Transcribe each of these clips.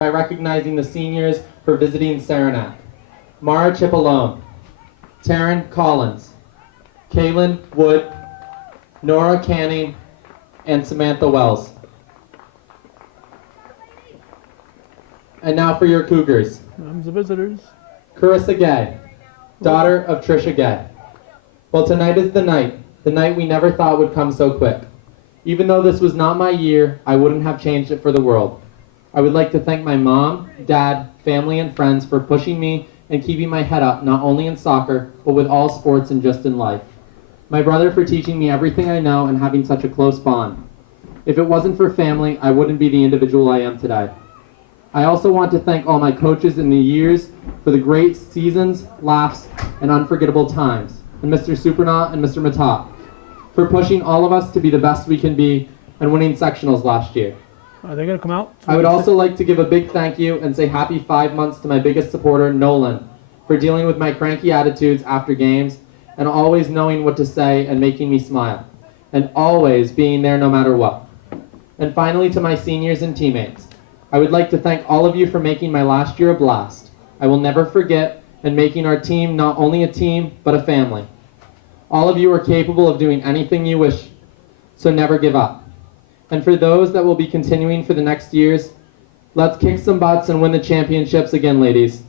by recognizing the seniors for visiting Saranac. Mara Chipalone, Taryn Collins, Kaylin Wood, Nora Canning, and Samantha Wells. And now for your Cougars. Names of visitors. Carissa Gay, daughter of Trisha Gay. Well, tonight is the night we never thought would come so quick. Even though this was not my year, I wouldn't have changed it for the world. I would like to thank my mom, dad, family, and friends for pushing me and keeping my head up, not only in soccer, but with all sports and just in life. My brother for teaching me everything I know and having such a close bond. If it wasn't for family, I wouldn't be the individual I am today. I also want to thank all my coaches in the years for the great seasons, laughs, and unforgettable times, and Mr. Supernaut and Mr. Matop for pushing all of us to be the best we can be and winning sectionals last year. Are they going to come out? I would also like to give a big thank you and say happy 5 months to my biggest supporter, Nolan, for dealing with my cranky attitudes after games and always knowing what to say and making me smile, and always being there no matter what. And finally, to my seniors and teammates, I would like to thank all of you for making my last year a blast. I will never forget, and making our team not only a team, but a family. All of you are capable of doing anything you wish, so never give up. And for those that will be continuing for the next years, let's kick some butts and win the championships again, ladies.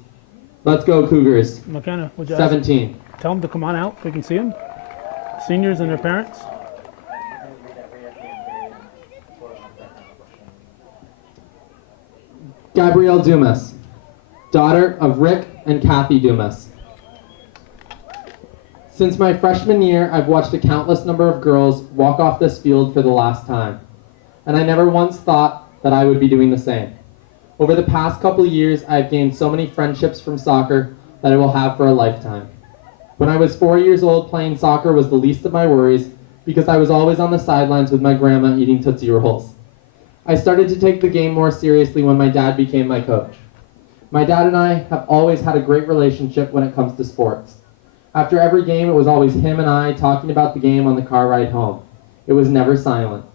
Let's go, Cougars. McKenna, would you 17. tell them to come on out so we can see them? Seniors and their parents. Gabrielle Dumas, daughter of Rick and Kathy Dumas. Since my freshman year, I've watched a countless number of girls walk off this field for the last time, and I never once thought that I would be doing the same. Over the past couple of years, I've gained so many friendships from soccer that I will have for a lifetime. When I was 4 years old, playing soccer was the least of my worries because I was always on the sidelines with my grandma eating Tootsie Rolls. I started to take the game more seriously when my dad became my coach. My dad and I have always had a great relationship when it comes to sports. After every game, it was always him and I talking about the game on the car ride home. It was never silent.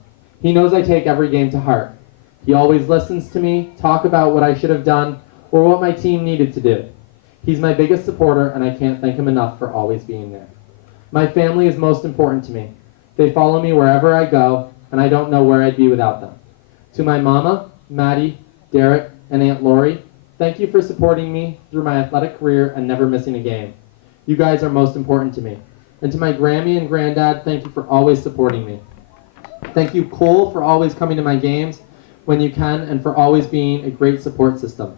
He knows I take every game to heart. He always listens to me, talk about what I should have done, or what my team needed to do. He's my biggest supporter, and I can't thank him enough for always being there. My family is most important to me. They follow me wherever I go, and I don't know where I'd be without them. To my mama, Maddie, Derek, and Aunt Lori, thank you for supporting me through my athletic career and never missing a game. You guys are most important to me. And to my Grammy and Granddad, thank you for always supporting me. Thank you, Cole, for always coming to my games when you can and for always being a great support system.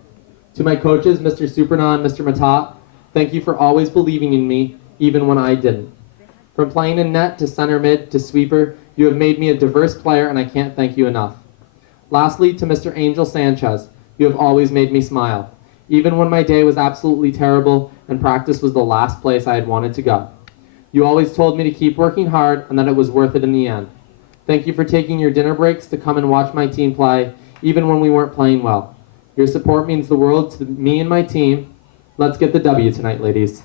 To my coaches, Mr. Supernaut and Mr. Matop, thank you for always believing in me, even when I didn't. From playing in net to center mid to sweeper, you have made me a diverse player and I can't thank you enough. Lastly, to Mr. Angel Sanchez, you have always made me smile, even when my day was absolutely terrible and practice was the last place I had wanted to go. You always told me to keep working hard and that it was worth it in the end. Thank you for taking your dinner breaks to come and watch my team play, even when we weren't playing well. Your support means the world to me and my team. Let's get the W tonight, ladies.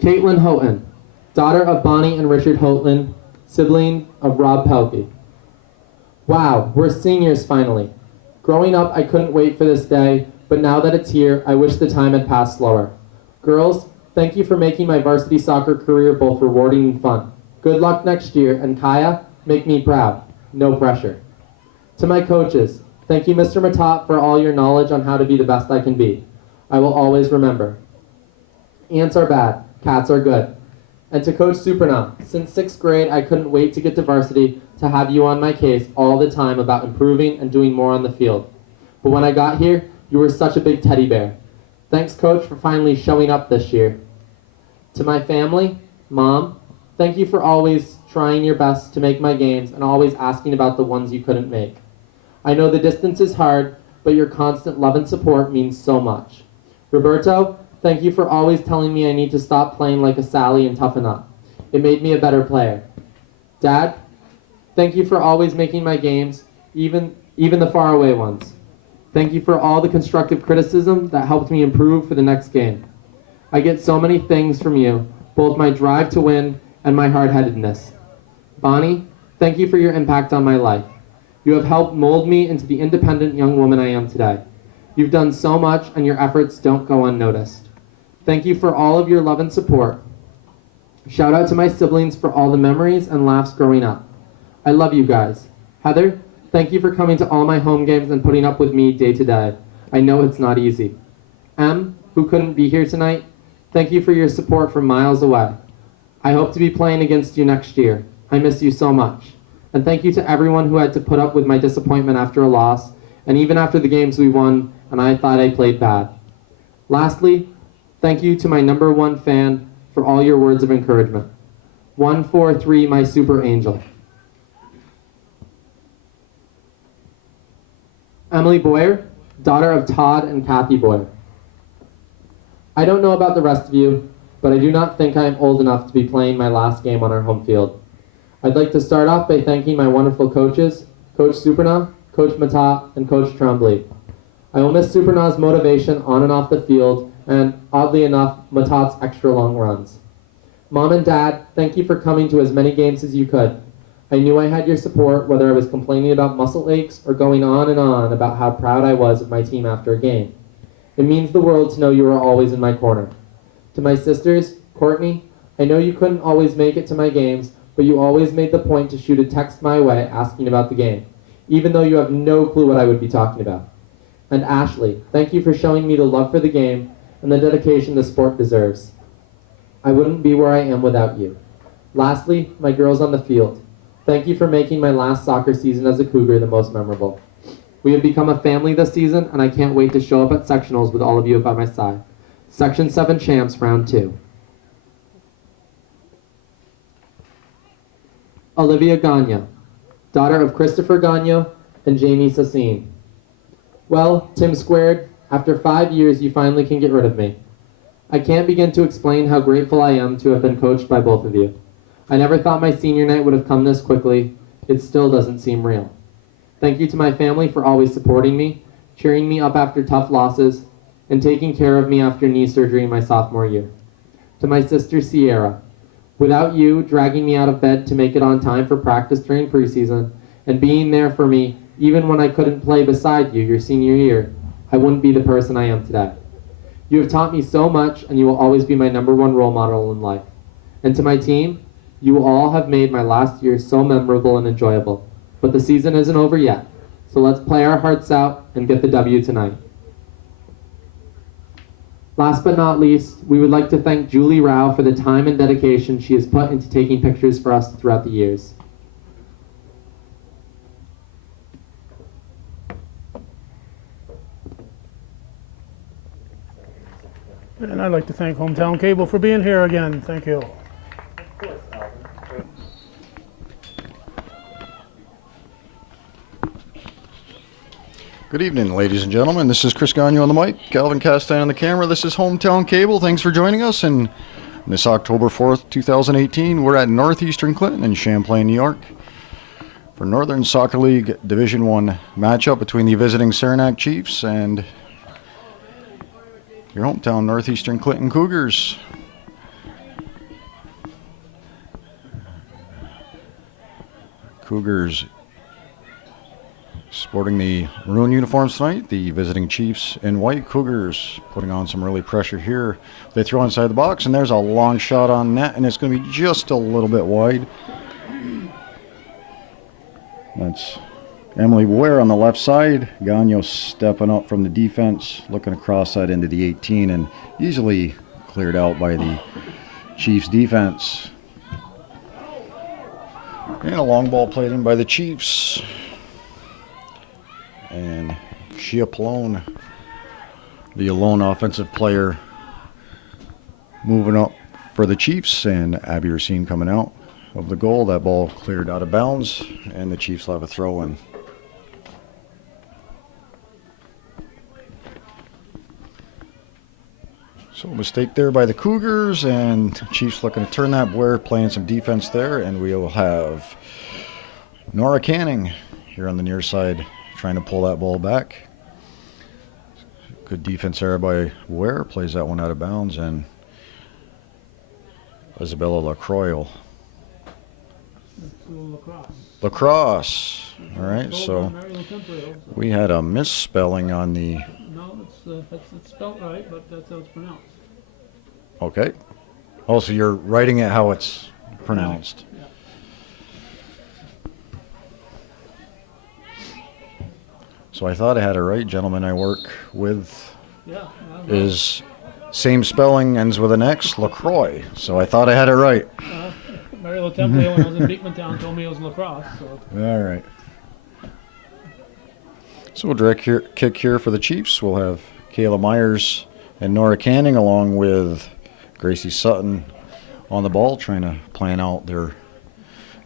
Caitlin Houghton, daughter of Bonnie and Richard Houghton, sibling of Rob Pelkey. Wow, we're seniors finally. Growing up, I couldn't wait for this day, but now that it's here, I wish the time had passed slower. Girls, thank you for making my varsity soccer career both rewarding and fun. Good luck next year, and Kaya, make me proud. No pressure. To my coaches, thank you, Mr. Matop, for all your knowledge on how to be the best I can be. I will always remember. Ants are bad, cats are good. And to Coach Supernaut, since 6th grade, I couldn't wait to get to varsity to have you on my case all the time about improving and doing more on the field. But when I got here, you were such a big teddy bear. Thanks, Coach, for finally showing up this year. To my family, Mom, thank you for always trying your best to make my games and always asking about the ones you couldn't make. I know the distance is hard, but your constant love and support means so much. Roberto, thank you for always telling me I need to stop playing like a Sally and toughen up. It made me a better player. Dad, thank you for always making my games, even the faraway ones. Thank you for all the constructive criticism that helped me improve for the next game. I get so many things from you, both my drive to win and my hard-headedness. Bonnie, thank you for your impact on my life. You have helped mold me into the independent young woman I am today. You've done so much, and your efforts don't go unnoticed. Thank you for all of your love and support. Shout out to my siblings for all the memories and laughs growing up. I love you guys. Heather, thank you for coming to all my home games and putting up with me day to day. I know it's not easy. Em, who couldn't be here tonight, thank you for your support from miles away. I hope to be playing against you next year. I miss you so much. And thank you to everyone who had to put up with my disappointment after a loss, and even after the games we won and I thought I played bad. Lastly, thank you to my #1 fan for all your words of encouragement. 143, my super angel. Emily Boyer, daughter of Todd and Kathy Boyer. I don't know about the rest of you, but I do not think I am old enough to be playing my last game on our home field. I'd like to start off by thanking my wonderful coaches, Coach Superna, Coach Matat, and Coach Tremblay. I will miss Supernaw's motivation on and off the field, and oddly enough, Matat's extra long runs. Mom and Dad, thank you for coming to as many games as you could. I knew I had your support, whether I was complaining about muscle aches or going on and on about how proud I was of my team after a game. It means the world to know you are always in my corner. To my sisters, Courtney, I know you couldn't always make it to my games, but you always made the point to shoot a text my way asking about the game, even though you have no clue what I would be talking about. And Ashley, thank you for showing me the love for the game and the dedication the sport deserves. I wouldn't be where I am without you. Lastly, my girls on the field. Thank you for making my last soccer season as a Cougar the most memorable. We have become a family this season, and I can't wait to show up at sectionals with all of you by my side. Section 7 champs, round 2. Olivia Gagno, daughter of Christopher Gagno and Jamie Sassine. Well, Tim Squared, after 5 years, you finally can get rid of me. I can't begin to explain how grateful I am to have been coached by both of you. I never thought my senior night would have come this quickly. It still doesn't seem real. Thank you to my family for always supporting me, cheering me up after tough losses, and taking care of me after knee surgery my sophomore year. To my sister Sierra, without you dragging me out of bed to make it on time for practice during preseason, and being there for me even when I couldn't play beside you your senior year, I wouldn't be the person I am today. You have taught me so much, and you will always be my #1 role model in life. And to my team, you all have made my last year so memorable and enjoyable. But the season isn't over yet, so let's play our hearts out and get the W tonight. Last but not least, we would like to thank Julie Rao for the time and dedication she has put into taking pictures for us throughout the years. And I'd like to thank Hometown Cable for being here again. Thank you. Good evening, ladies and gentlemen. This is Chris Gagno on the mic, Calvin Castan on the camera. This is Hometown Cable. Thanks for joining us. And this October 4th, 2018, we're at Northeastern Clinton in Champlain, New York for Northern Soccer League Division I matchup between the visiting Saranac Chiefs and your hometown Northeastern Clinton Cougars. Cougars sporting the maroon uniforms tonight, the visiting Chiefs in white. Cougars putting on some early pressure here. They throw inside the box, and there's a long shot on net, and it's going to be just a little bit wide. That's Emily Ware on the left side. Gagno stepping up from the defense, looking across that into the 18, and easily cleared out by the Chiefs defense. And a long ball played in by the Chiefs. And Shia Plone, the lone offensive player, moving up for the Chiefs, and Abby Racine coming out of the goal. That ball cleared out of bounds, and the Chiefs will have a throw in. So a mistake there by the Cougars, and Chiefs looking to turn that. Blair playing some defense there, and we will have Nora Canning here on the near side trying to pull that ball back. Good defense there by Ware. Plays that one out of bounds, and Isabella LaCroix. It's a little lacrosse. Lacrosse. All right, Told so by Mary Lou Temporale, so- we had a misspelling on the. No, it's spelled right, but that's how it's pronounced. Okay. Oh, so you're writing it how it's pronounced. Yeah. So I thought I had it right. Gentleman I work with Yeah. is same spelling, ends with an X, LaCroix. So I thought I had it right. Mary Lou Temporale, when I was in Beekmantown, told me it was lacrosse. So. All right. So we'll direct kick here for the Chiefs. We'll have Kayla Myers and Nora Canning along with Gracie Sutton on the ball, trying to plan out their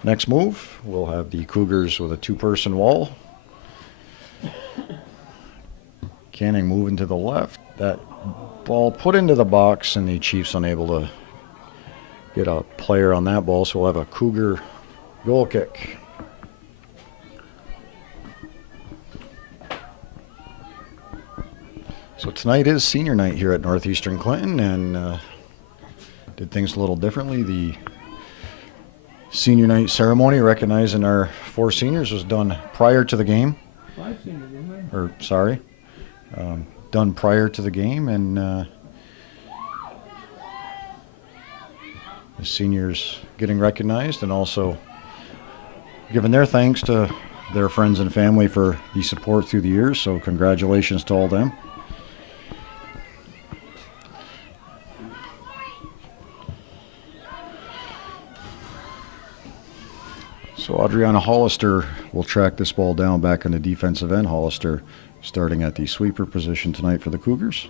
next move. We'll have the Cougars with a two-person wall. Canning moving to the left. That ball put into the box, and the Chiefs unable to get a player on that ball, so we'll have a Cougar goal kick. So tonight is senior night here at Northeastern Clinton, and did things a little differently. The senior night ceremony recognizing our 4 seniors was done prior to the game. 5 seniors, isn't there? Or, sorry, done prior to the game, and the seniors getting recognized and also giving their thanks to their friends and family for the support through the years, so congratulations to all them. So Adriana Hollister will track this ball down back on the defensive end. Hollister starting at the sweeper position tonight for the Cougars.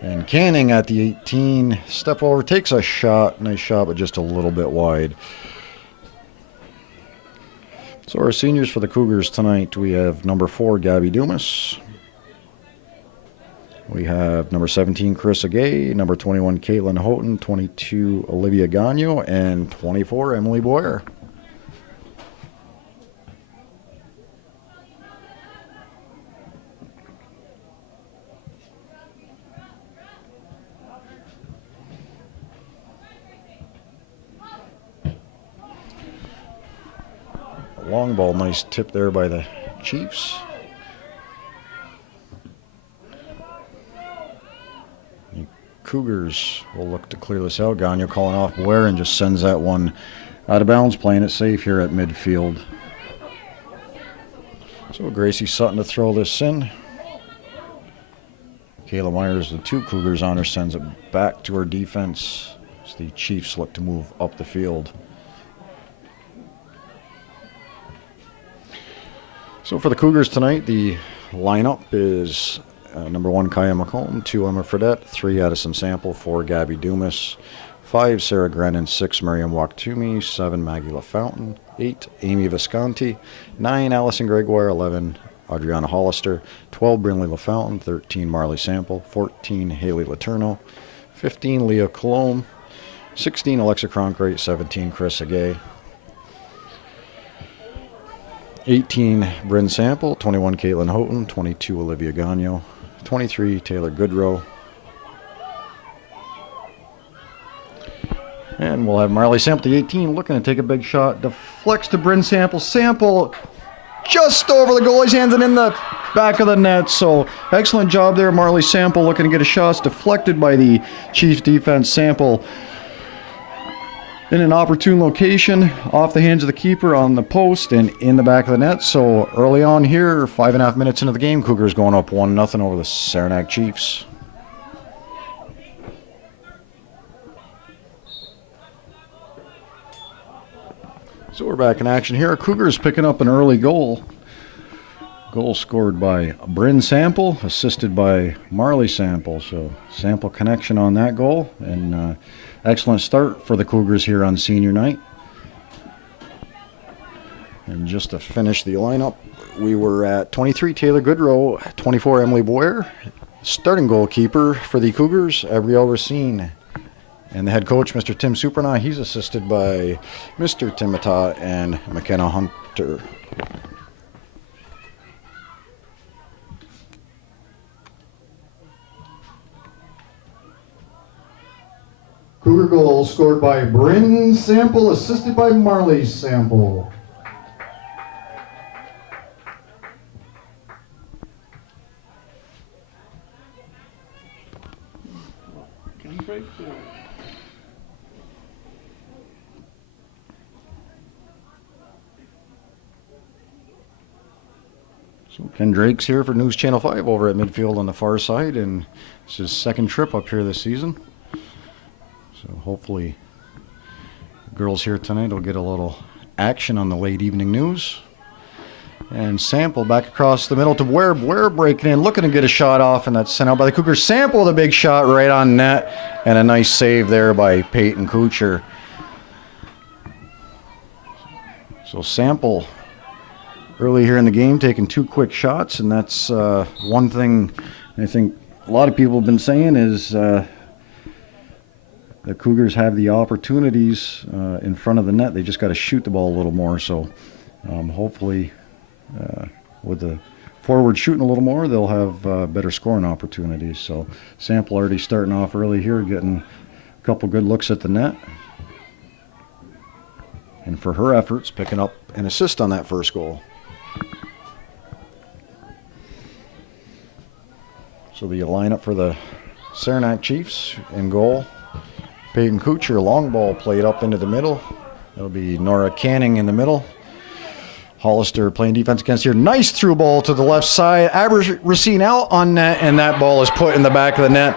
And Canning at the 18, step over, takes a shot, nice shot, but just a little bit wide. So our seniors for the Cougars tonight, we have number 4, Gabby Dumas. We have number 17, Carissa Gay, number 21, Caitlin Houghton, 22, Olivia Gagno, and 24, Emily Boyer. Long ball, nice tip there by the Chiefs. The Cougars will look to clear this out. Gagno calling off Boyer and just sends that one out of bounds, playing it safe here at midfield. So Gracie Sutton to throw this in. Kayla Myers, the 2 Cougars on her, sends it back to her defense as the Chiefs look to move up the field. So for the Cougars tonight, the lineup is number 1, Kaya McComb, 2, Emma Fredette, 3, Addison Sample, 4, Gabby Dumas, 5, Sarah Grennan, 6, Miriam Waktumi, 7, Maggie LaFountain, 8, Amy Visconti, 9, Allison Gregoire, 11, Adriana Hollister, 12, Brinley LaFountain, 13, Marley Sample, 14, Haley Letourneau, 15, Leah Colombe, 16, Alexa Cronkrate, 17, Chris Agay, 18, Bryn Sample, 21, Caitlin Houghton, 22, Olivia Gagno, 23, Taylor Goodrow. And we'll have Marley Sample, the 18, looking to take a big shot. Deflects to Bryn Sample. Sample just over the goalie's hands and in the back of the net. So excellent job there, Marley Sample, looking to get a shot. Deflected by the Chiefs defense. Sample in an opportune location, off the hands of the keeper on the post and in the back of the net. So early on here, 5.5 minutes into the game, Cougars going up 1-0 over the Saranac Chiefs. So we're back in action here. Cougars picking up an early goal. Goal scored by Bryn Sample, assisted by Marley Sample. So Sample connection on that goal, and excellent start for the Cougars here on senior night. And just to finish the lineup, we were at 23, Taylor Goodrow, 24, Emily Boyer. Starting goalkeeper for the Cougars, Abrielle Racine. And the head coach, Mr. Tim Superna, he's assisted by Mr. Timata and McKenna Hunter. Cougar goal scored by Bryn Sample, assisted by Marley Sample. So Ken Drake's here for News Channel 5 over at midfield on the far side, and it's his second trip up here this season. So hopefully the girls here tonight will get a little action on the late evening news. And Sample back across the middle to Ware. Ware breaking in, looking to get a shot off, and that's sent out by the Cougars. Sample with a big shot right on net, and a nice save there by Peyton Kuchar. So Sample early here in the game taking 2 quick shots, and that's one thing I think a lot of people have been saying is the Cougars have the opportunities in front of the net. They just got to shoot the ball a little more. So hopefully with the forward shooting a little more, they'll have better scoring opportunities. So Sample already starting off early here, getting a couple good looks at the net. And for her efforts, picking up an assist on that first goal. So the lineup for the Saranac Chiefs in goal. Peyton Kuchar, long ball played up into the middle. That'll be Nora Canning in the middle. Hollister playing defense against here. Nice through ball to the left side. Racine out on net, and that ball is put in the back of the net.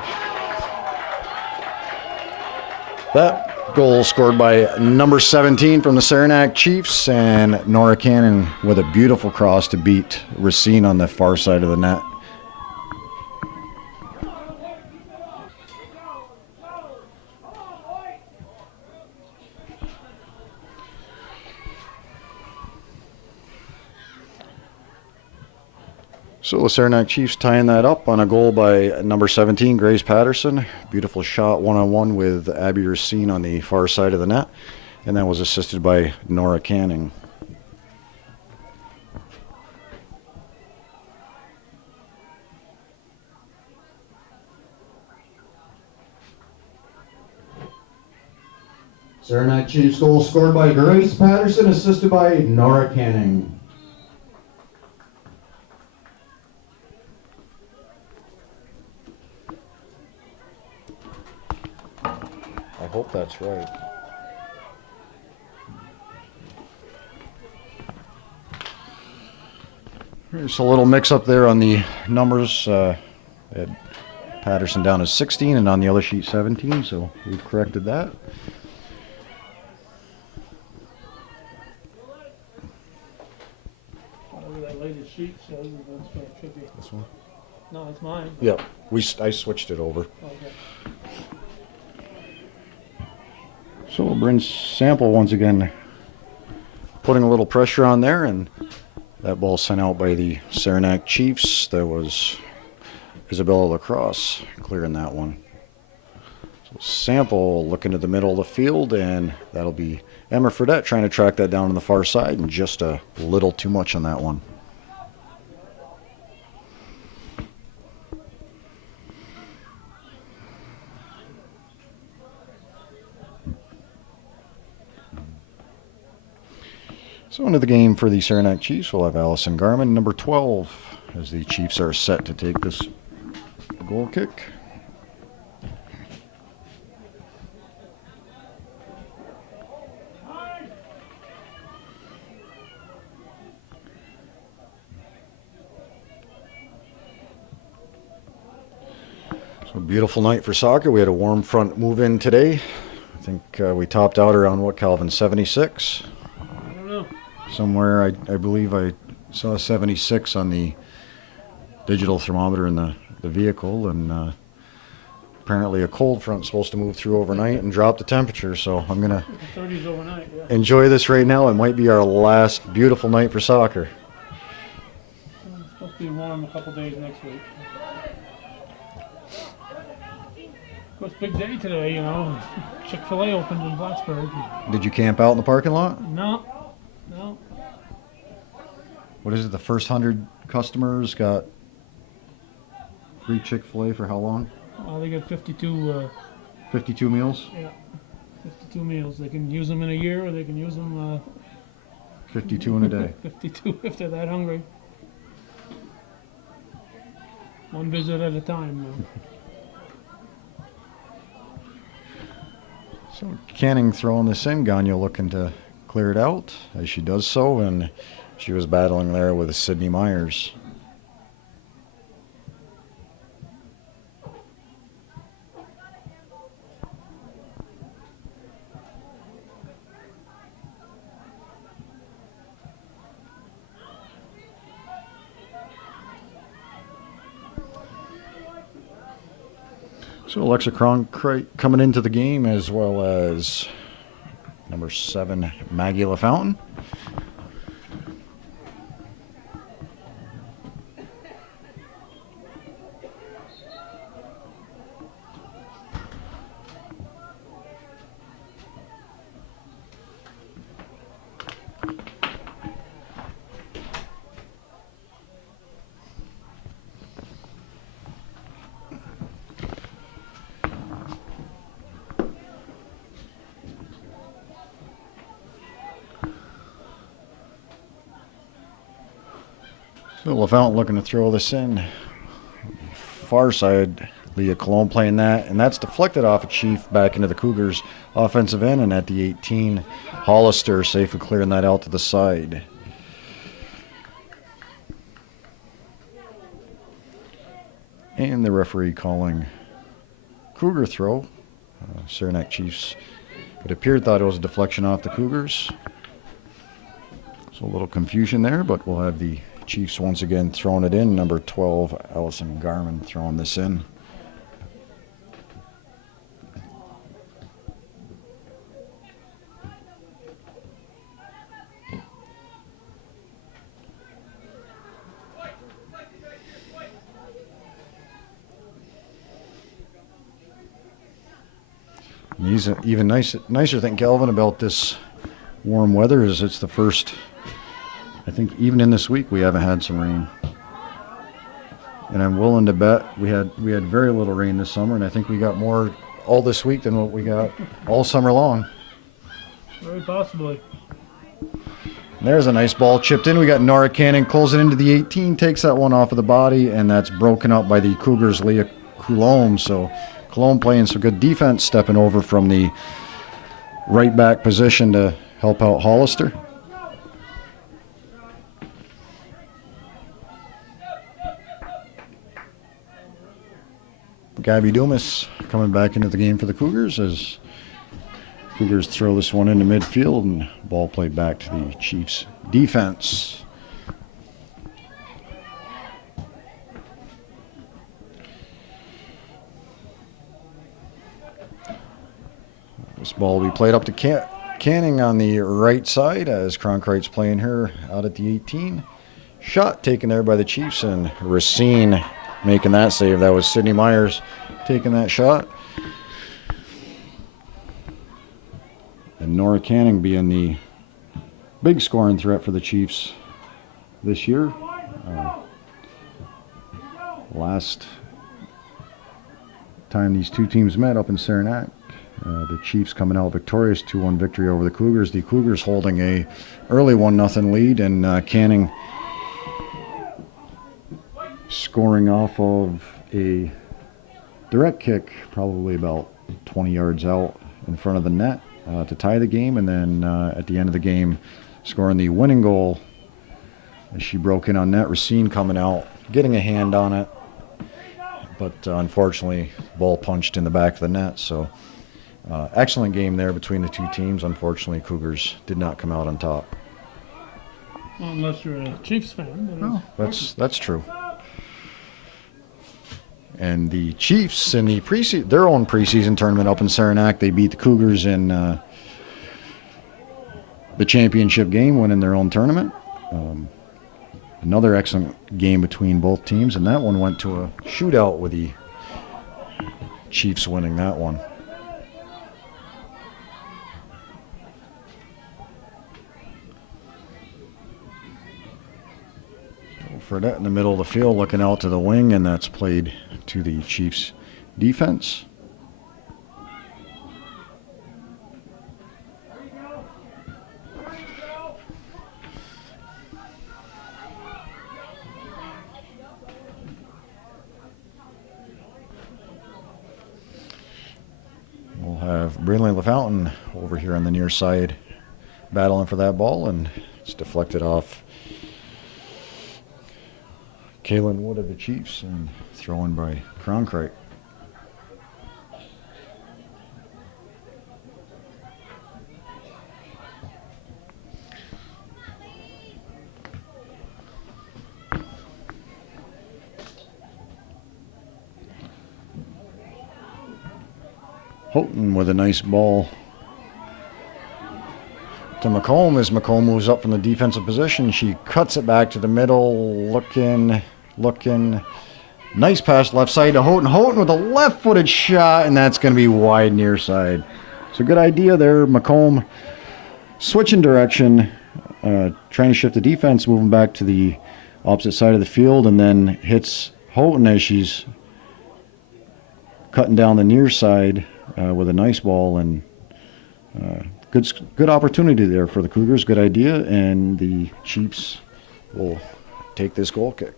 That goal scored by number 17 from the Saranac Chiefs, and Nora Canning with a beautiful cross to beat Racine on the far side of the net. So the Saranac Chiefs tying that up on a goal by number 17, Grace Patterson. Beautiful shot one-on-one with Abby Racine on the far side of the net. And that was assisted by Nora Canning. Saranac Chiefs goal scored by Grace Patterson, assisted by Nora Canning. I hope that's right. There's a little mix up there on the numbers. Had Patterson down as 16 and on the other sheet 17, so we've corrected that. Whatever that latest sheet says, that's what it should be. This one? No, it's mine. Yep, I switched it over. Okay. So we'll bring Sample once again, putting a little pressure on there, and that ball sent out by the Saranac Chiefs. That was Isabella Lacrosse clearing that one. So Sample looking to the middle of the field, and that'll be Emma Fredette trying to track that down on the far side, and just a little too much on that one. So into the game for the Saranac Chiefs, we'll have Allison Garman, number 12, as the Chiefs are set to take this goal kick. So beautiful night for soccer. We had a warm front move in today. I think we topped out around, what, Calvin, 76? Somewhere, I believe I saw 76 on the digital thermometer in the vehicle, and apparently a cold front's supposed to move through overnight and drop the temperature, so I'm going to 30s overnight, yeah. enjoy this right now. It might be our last beautiful night for soccer. It's supposed to be warm a couple days next week. Of course, big day today, you know. Chick-fil-A opened in Plattsburgh. Did you camp out in the parking lot? No. What is it, the first 100 customers got free Chick-fil-A for how long? They got 52. 52 meals? Yeah. 2 meals. They can use them in a year, or they can use them 52 in a day. 52 if they're that hungry. One visit at a time. So Canning throwing this in, Gagnon looking to clear it out as she does so, and she was battling there with Sydney Myers. So Alexa Cronkite coming into the game, as well as number 7, Maggie LaFountain. So LaFountain looking to throw this in. Far side, Leah Cologne playing that, and that's deflected off a Chief back into the Cougars offensive end, and at the 18, Hollister safely clearing that out to the side. And the referee calling Cougar throw. Saranac Chiefs, it appeared, thought it was a deflection off the Cougars. So a little confusion there, but we'll have the Chiefs once again throwing it in. Number 12, Allison Garman throwing this in. And he's even nicer thing, Calvin, about this warm weather is it's the first, I think even in this week we haven't had some rain. And I'm willing to bet we had very little rain this summer, and I think we got more all this week than what we got all summer long. Very possibly. And there's a nice ball chipped in. We got Nora Canning closing into the 18, takes that one off of the body, and that's broken up by the Cougars' Leah Coulombe. So Coulombe playing some good defense, stepping over from the right back position to help out Hollister. Gabby Dumas coming back into the game for the Cougars as Cougars throw this one into midfield, and ball played back to the Chiefs defense. This ball will be played up to Canning on the right side as Cronkite's playing her out at the 18. Shot taken there by the Chiefs, and Racine making that save. That was Sydney Myers taking that shot. And Nora Canning being the big scoring threat for the Chiefs this year. Last time these two teams met up in Saranac, the Chiefs coming out victorious, 2-1 victory over the Cougars. The Cougars holding a early 1-0 lead, and Canning scoring off of a direct kick, probably about 20 yards out in front of the net to tie the game, and then at the end of the game scoring the winning goal as she broke in on net. Racine coming out, getting a hand on it, but unfortunately ball punched in the back of the net. So excellent game there between the two teams. Unfortunately, Cougars did not come out on top. Well, unless you're a Chiefs fan. Oh, that's true. And the Chiefs in the their own preseason tournament up in Saranac, they beat the Cougars in the championship game, winning their own tournament. Another excellent game between both teams, and that one went to a shootout with the Chiefs winning that one. Fredette in the middle of the field looking out to the wing, and that's played to the Chiefs defense. Brinley LaFountain over here on the near side battling for that ball, and it's deflected off Kaylin Wood of the Chiefs and thrown by Cronkite. Houghton with a nice ball to McComb as McComb moves up from the defensive position. She cuts it back to the middle, looking. Nice pass left side to Houghton. Houghton with a left-footed shot, and that's going to be wide near side. So good idea there. McComb switching direction, trying to shift the defense, moving back to the opposite side of the field, and then hits Houghton as she's cutting down the near side with a nice ball, and good opportunity there for the Cougars. Good idea, and the Chiefs will take this goal kick.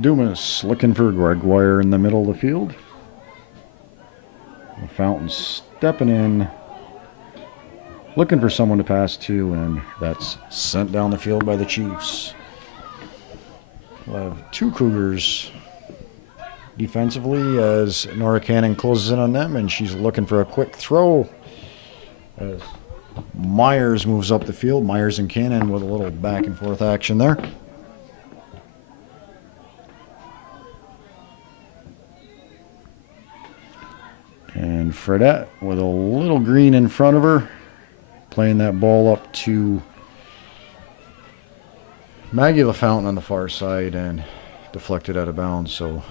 Dumas looking for Gregoire in the middle of the field. The Fountain stepping in, looking for someone to pass to, and that's sent down the field by the Chiefs. We'll have two Cougars defensively as Nora Cannon closes in on them, and she's looking for a quick throw as Myers moves up the field. Myers and Cannon with a little back and forth action there. And Fredette with a little green in front of her, playing that ball up to Maggie LaFountain on the far side and deflected out of bounds. So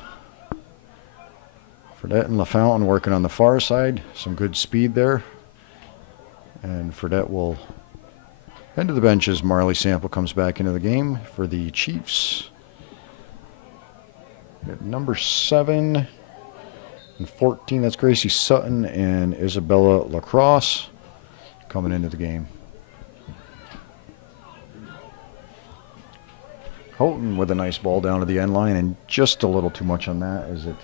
Fredette and LaFountain working on the far side. Some good speed there. And Fredette will head to the bench as Marley Sample comes back into the game for the Chiefs. At number 7 and 14, that's Gracie Sutton and Isabella Lacrosse coming into the game. Houghton with a nice ball down to the end line, and just a little too much on that as it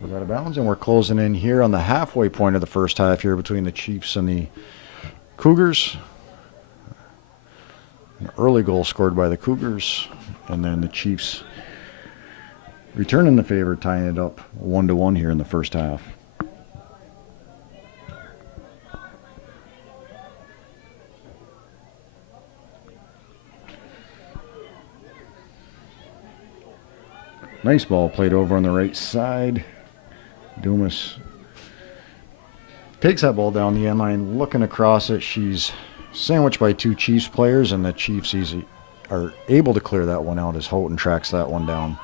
was out of bounds. And we're closing in here on the halfway point of the first half here between the Chiefs and the Cougars. An early goal scored by the Cougars, and then the Chiefs returning the favor, tying it up 1-1 here in the first half. Nice ball played over on the right side. Dumas takes that ball down the end line, looking across it. She's sandwiched by two Chiefs players, and the Chiefs are able to clear that one out as Houghton tracks that one down.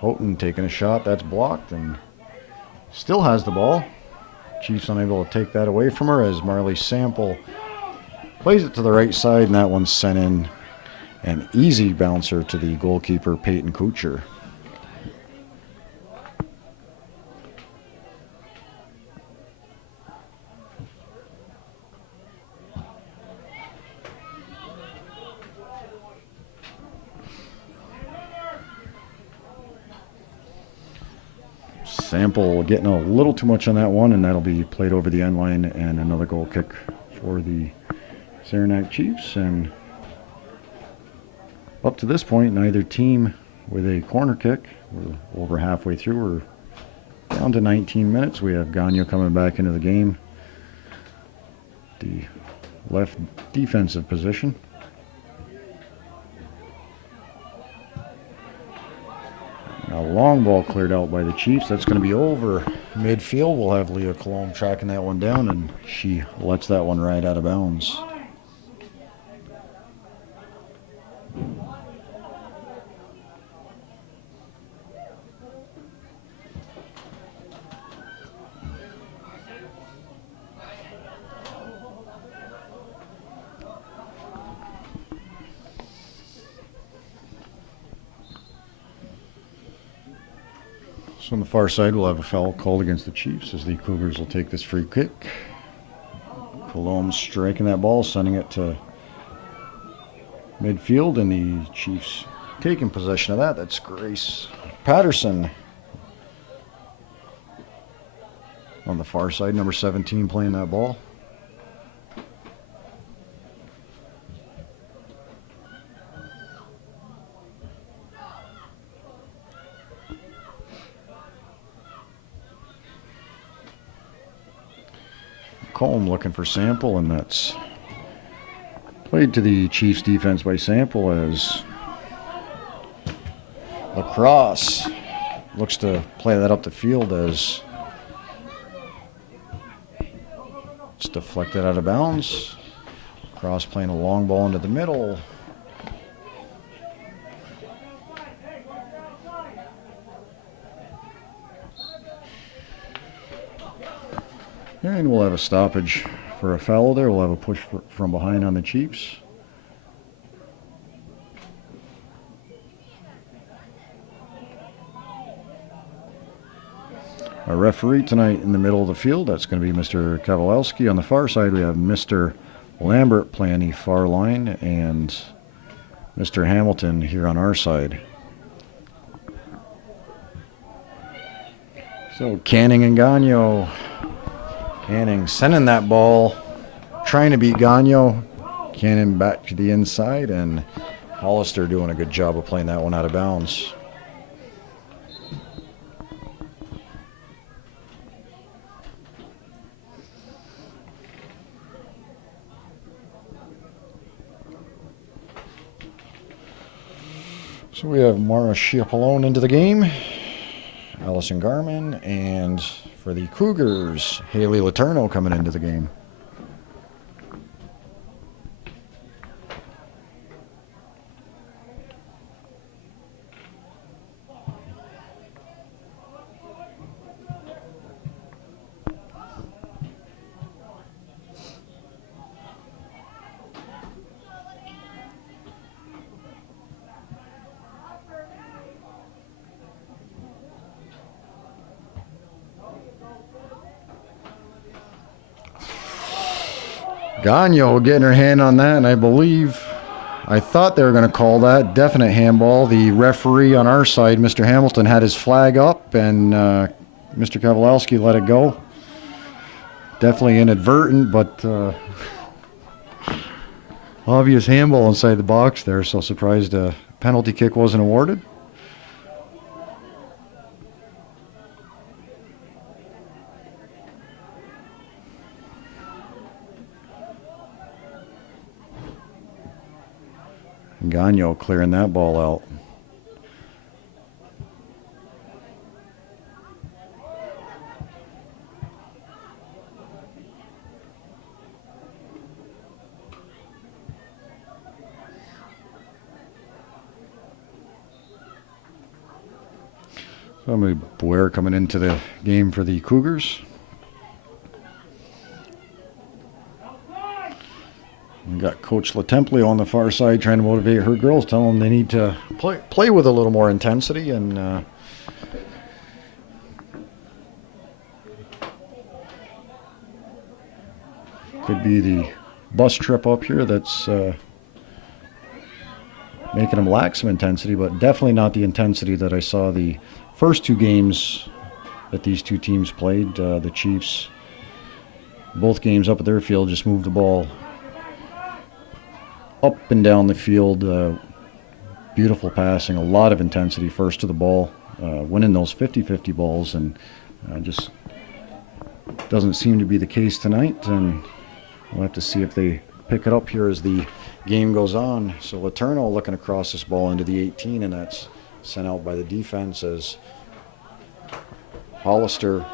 Houghton taking a shot, that's blocked, and still has the ball. Chiefs unable to take that away from her as Marley Sample plays it to the right side, and that one's sent in. An easy bouncer to the goalkeeper, Peyton Kuchar. Sample getting a little too much on that one, and that'll be played over the end line, and another goal kick for the Saranac Chiefs. And up to this point, neither team with a corner kick. We're over halfway through. We're down to 19 minutes. We have Gagnon coming back into the game. The left defensive position. A long ball cleared out by the Chiefs. That's going to be over midfield. We'll have Leah Colomb tracking that one down, and she lets that one right out of bounds. So on the far side, we'll have a foul called against the Chiefs as the Cougars will take this free kick. Colombe striking that ball, sending it to midfield, and the Chiefs taking possession of that. That's Grace Patterson on the far side, number 17 playing that ball. Colm looking for Sample, and that's played to the Chiefs defense by Sample as Lacrosse looks to play that up the field as it's deflected out of bounds. Lacrosse playing a long ball into the middle. And we'll have a stoppage for a foul there. We'll have a push from behind on the Chiefs. Our referee tonight in the middle of the field, that's going to be Mr. Kowalski. On the far side, we have Mr. Lambert playing the far line and Mr. Hamilton here on our side. So Canning and Gagnon. Canning sending that ball, trying to beat Gagnon. Cannon back to the inside, and Hollister doing a good job of playing that one out of bounds. So we have Mara Chiapolone into the game, Allison Garman, and for the Cougars, Haley Letourneau coming into the game. Gagnon getting her hand on that, and I thought they were going to call that definite handball. The referee on our side, Mr. Hamilton, had his flag up, and Mr. Kowalski let it go. Definitely inadvertent, but obvious handball inside the box there, so surprised a penalty kick wasn't awarded. Gagnon clearing that ball out. So Boer coming into the game for the Cougars. We got Coach LaTemple on the far side trying to motivate her girls, telling them they need to play with a little more intensity, and could be the bus trip up here that's making them lack some intensity, but definitely not the intensity that I saw the first two games that these two teams played. The Chiefs, both games up at their field, just moved the ball up and down the field. Beautiful passing, a lot of intensity first to the ball, winning those 50-50 balls, and just doesn't seem to be the case tonight, and we'll have to see if they pick it up here as the game goes on. So Letourneau looking across this ball into the 18, and that's sent out by the defense as Hollister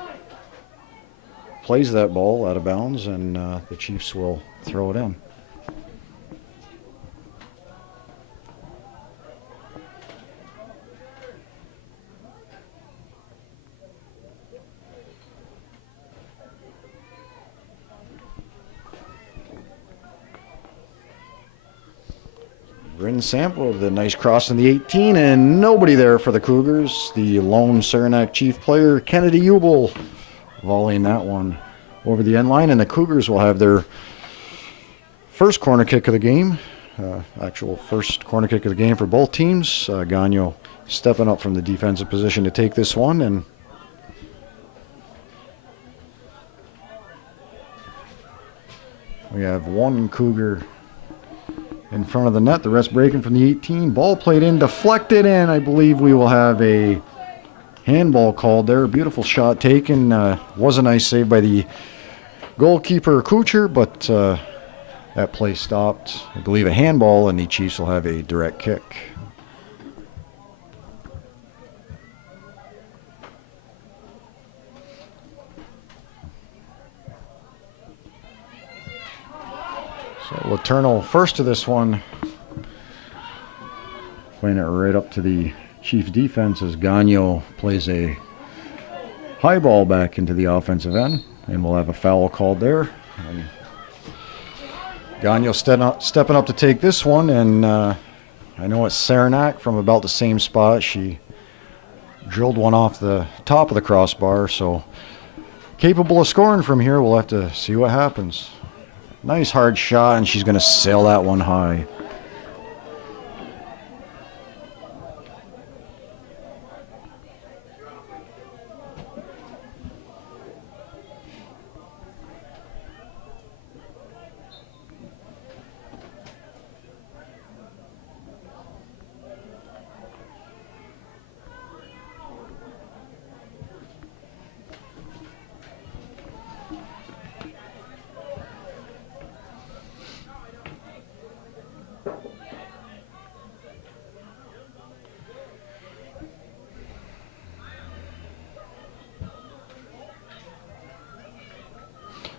plays that ball out of bounds, and the Chiefs will throw it in. Bryn Sample with a nice cross in the 18, and nobody there for the Cougars. The lone Saranac Chief player, Kennedy Ubel, volleying that one over the end line, and the Cougars will have their first corner kick of the game. Actual first corner kick of the game for both teams. Gagno stepping up from the defensive position to take this one, and we have one Cougar in front of the net, the rest breaking from the 18. Ball played in, deflected in. I believe we will have a handball called there. Beautiful shot taken. Was a nice save by the goalkeeper, Kucher, but that play stopped. I believe a handball, and the Chiefs will have a direct kick. So Letourneau first to this one, playing it right up to the Chiefs defense as Gagno plays a high ball back into the offensive end, and we'll have a foul called there. And Gagno stepping up to take this one, and I know it's Saranac from about the same spot. She drilled one off the top of the crossbar, so capable of scoring from here. We'll have to see what happens. Nice hard shot, and she's going to sail that one high.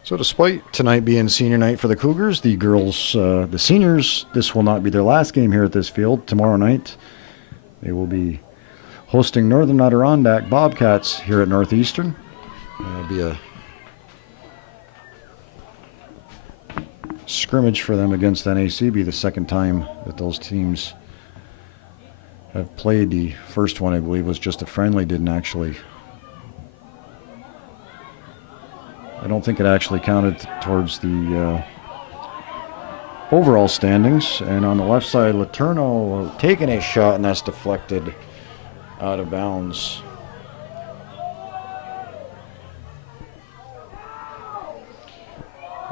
So despite tonight being senior night for the Cougars, the girls, the seniors, this will not be their last game here at this field. Tomorrow night, they will be hosting Northern Adirondack Bobcats here at Northeastern. It'll be a scrimmage for them against NAC. Be the second time that those teams have played. The first one, I believe, was just a friendly. Didn't actually... I don't think it actually counted towards the overall standings. And on the left side, Letourneau taking a shot, and that's deflected out of bounds.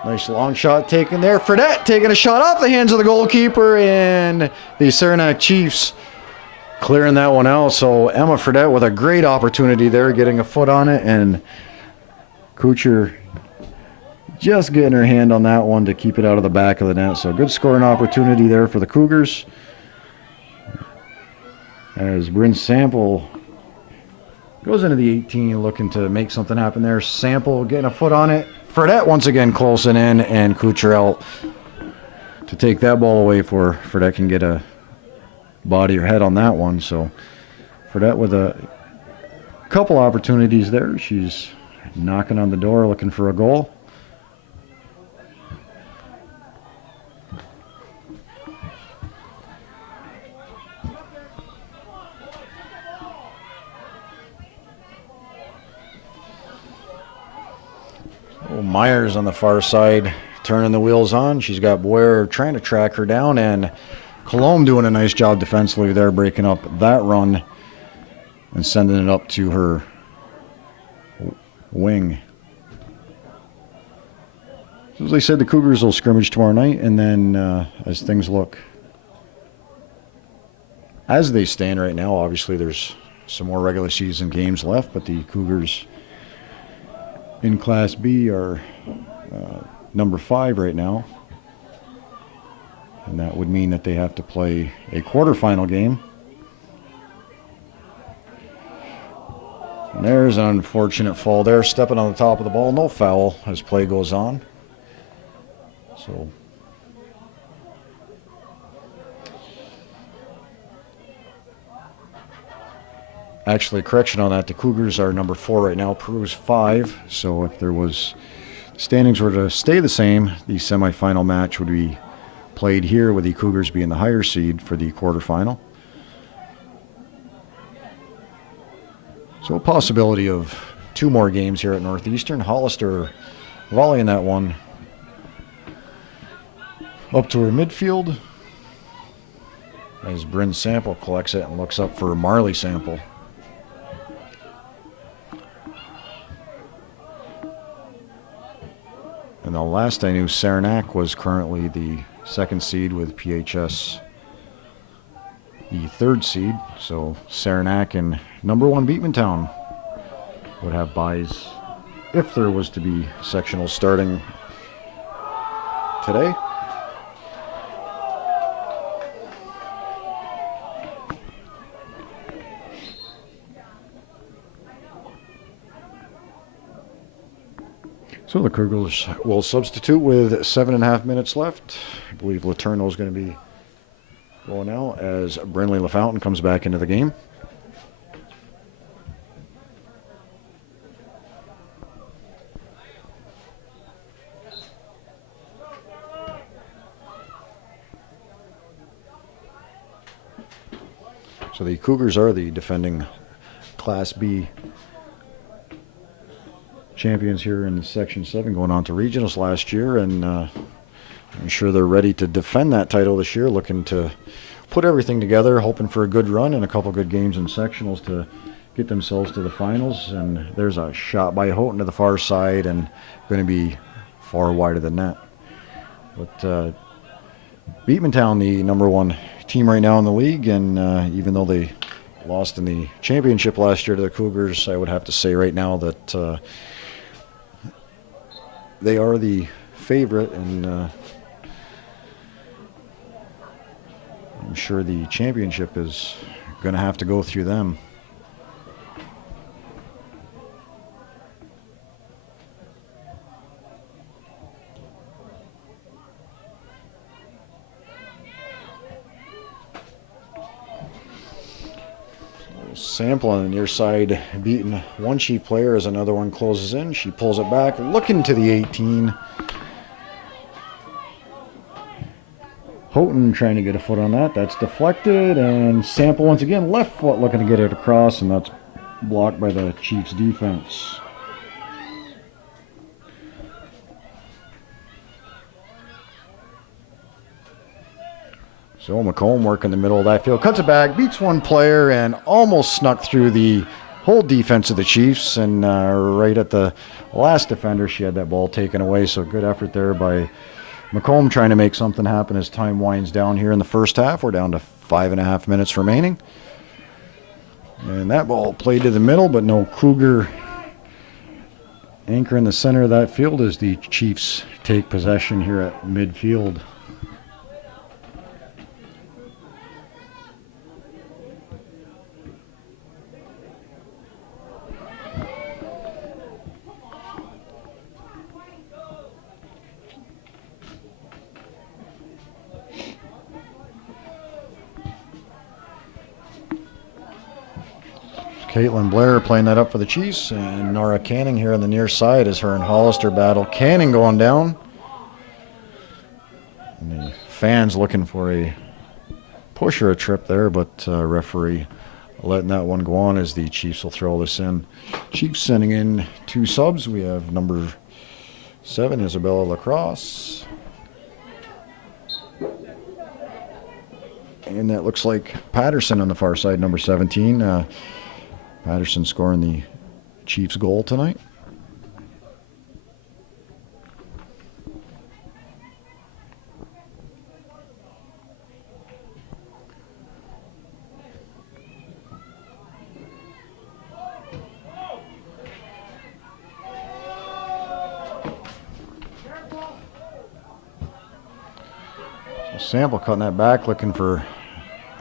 Nice long shot taken there. Fredette taking a shot off the hands of the goalkeeper, and the Saranac Chiefs clearing that one out. So Emma Fredette with a great opportunity there, getting a foot on it, and Kucher just getting her hand on that one to keep it out of the back of the net. So good scoring opportunity there for the Cougars. As Bryn Sample goes into the 18 looking to make something happen there. Sample getting a foot on it. Fredette once again closing in, and Kucher out to take that ball away for Fredette can get a body or head on that one. So Fredette with a couple opportunities there. She's knocking on the door looking for a goal. Myers on the far side turning the wheels on. She's got Boyer trying to track her down, and Colombe doing a nice job defensively there, breaking up that run and sending it up to her wing. So as they said, the Cougars will scrimmage tomorrow night, and then as things look as they stand right now, obviously there's some more regular season games left, but the Cougars in Class B are number 5 right now, and that would mean that they have to play a quarterfinal game. And there's an unfortunate fall there, stepping on the top of the ball. No foul as play goes on. So actually, correction on that, the Cougars are number 4 right now, Peru's 5. So if there was standings were to stay the same, the semifinal match would be played played here, with the Cougars being the higher seed for the quarterfinal. So a possibility of 2 more games here at Northeastern. Hollister volleying that one up to her midfield as Bryn Sample collects it and looks up for Marley Sample. And the last I knew, Saranac was currently the 2nd seed, with PHS the 3rd seed. So Saranac and number 1 Beatmantown would have byes if there was to be sectionals starting today. So the Cougars will substitute with 7.5 minutes left. I believe Letourneau is going to be going out as Brinley LaFountain comes back into the game. So the Cougars are the defending Class B champions here in Section 7, going on to regionals last year, and I'm sure they're ready to defend that title this year, looking to put everything together, hoping for a good run and a couple good games in sectionals to get themselves to the finals. And there's a shot by Houghton to the far side, and going to be far wider than that. But Beatmantown, the number 1 team right now in the league, and even though they lost in the championship last year to the Cougars, I would have to say right now that they are the favorite, and I'm sure the championship is going to have to go through them. Sample on the near side, beating one Chief player as another one closes in. She pulls it back, looking to the 18. Houghton trying to get a foot on that. That's deflected, and Sample once again left foot looking to get it across, and that's blocked by the Chiefs defense. So McComb working the middle of that field, cuts it back, beats one player, and almost snuck through the whole defense of the Chiefs. And right at the last defender, she had that ball taken away. So good effort there by McComb, trying to make something happen as time winds down here in the first half. We're down to 5.5 minutes remaining. And that ball played to the middle, but no Cougar anchor in the center of that field as the Chiefs take possession here at midfield. Caitlin Blair playing that up for the Chiefs, and Nora Canning here on the near side as her and Hollister battle. Canning going down. And the fans looking for a push or a trip there, but referee letting that one go on as the Chiefs will throw this in. Chiefs sending in 2 subs. We have number 7, Isabella Lacrosse. And that looks like Patterson on the far side, number 17. Patterson scoring the Chiefs' goal tonight. So Sample cutting that back, looking for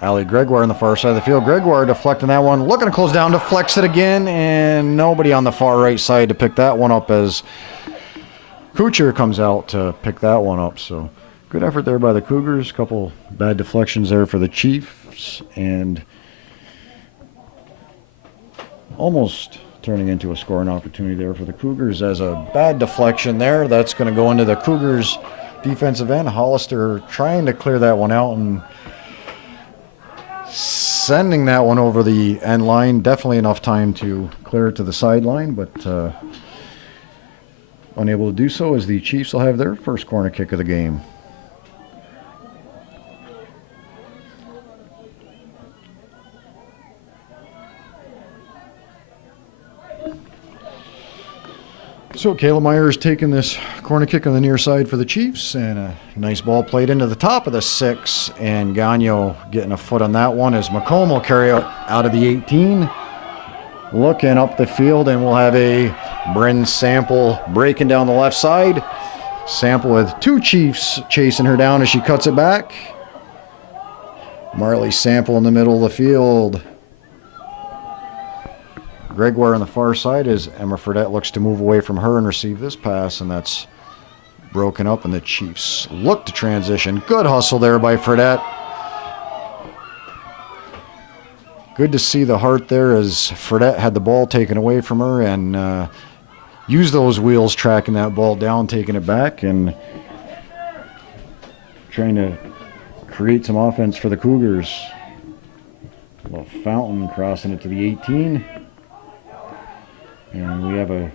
Allie Gregoire on the far side of the field. Gregoire deflecting that one, looking to close down, deflects it again, and nobody on the far right side to pick that one up as Kucher comes out to pick that one up. So good effort there by the Cougars. Couple bad deflections there for the Chiefs, and almost turning into a scoring opportunity there for the Cougars as a bad deflection there. That's going to go into the Cougars' defensive end. Hollister trying to clear that one out and sending that one over the end line. Definitely enough time to clear it to the sideline, but unable to do so as the Chiefs will have their first corner kick of the game. So Kayla Myers taking this corner kick on the near side for the Chiefs, and a nice ball played into the top of the 6, and Gagno getting a foot on that one as McComb will carry out of the 18. Looking up the field, and we'll have a Bryn Sample breaking down the left side. Sample with 2 Chiefs chasing her down as she cuts it back. Marley Sample in the middle of the field. Gregoire on the far side as Emma Fredette looks to move away from her and receive this pass, and that's broken up, and the Chiefs look to transition. Good hustle there by Fredette. Good to see the heart there as Fredette had the ball taken away from her and used those wheels tracking that ball down, taking it back, and trying to create some offense for the Cougars. Well, Fountain crossing it to the 18. And we have a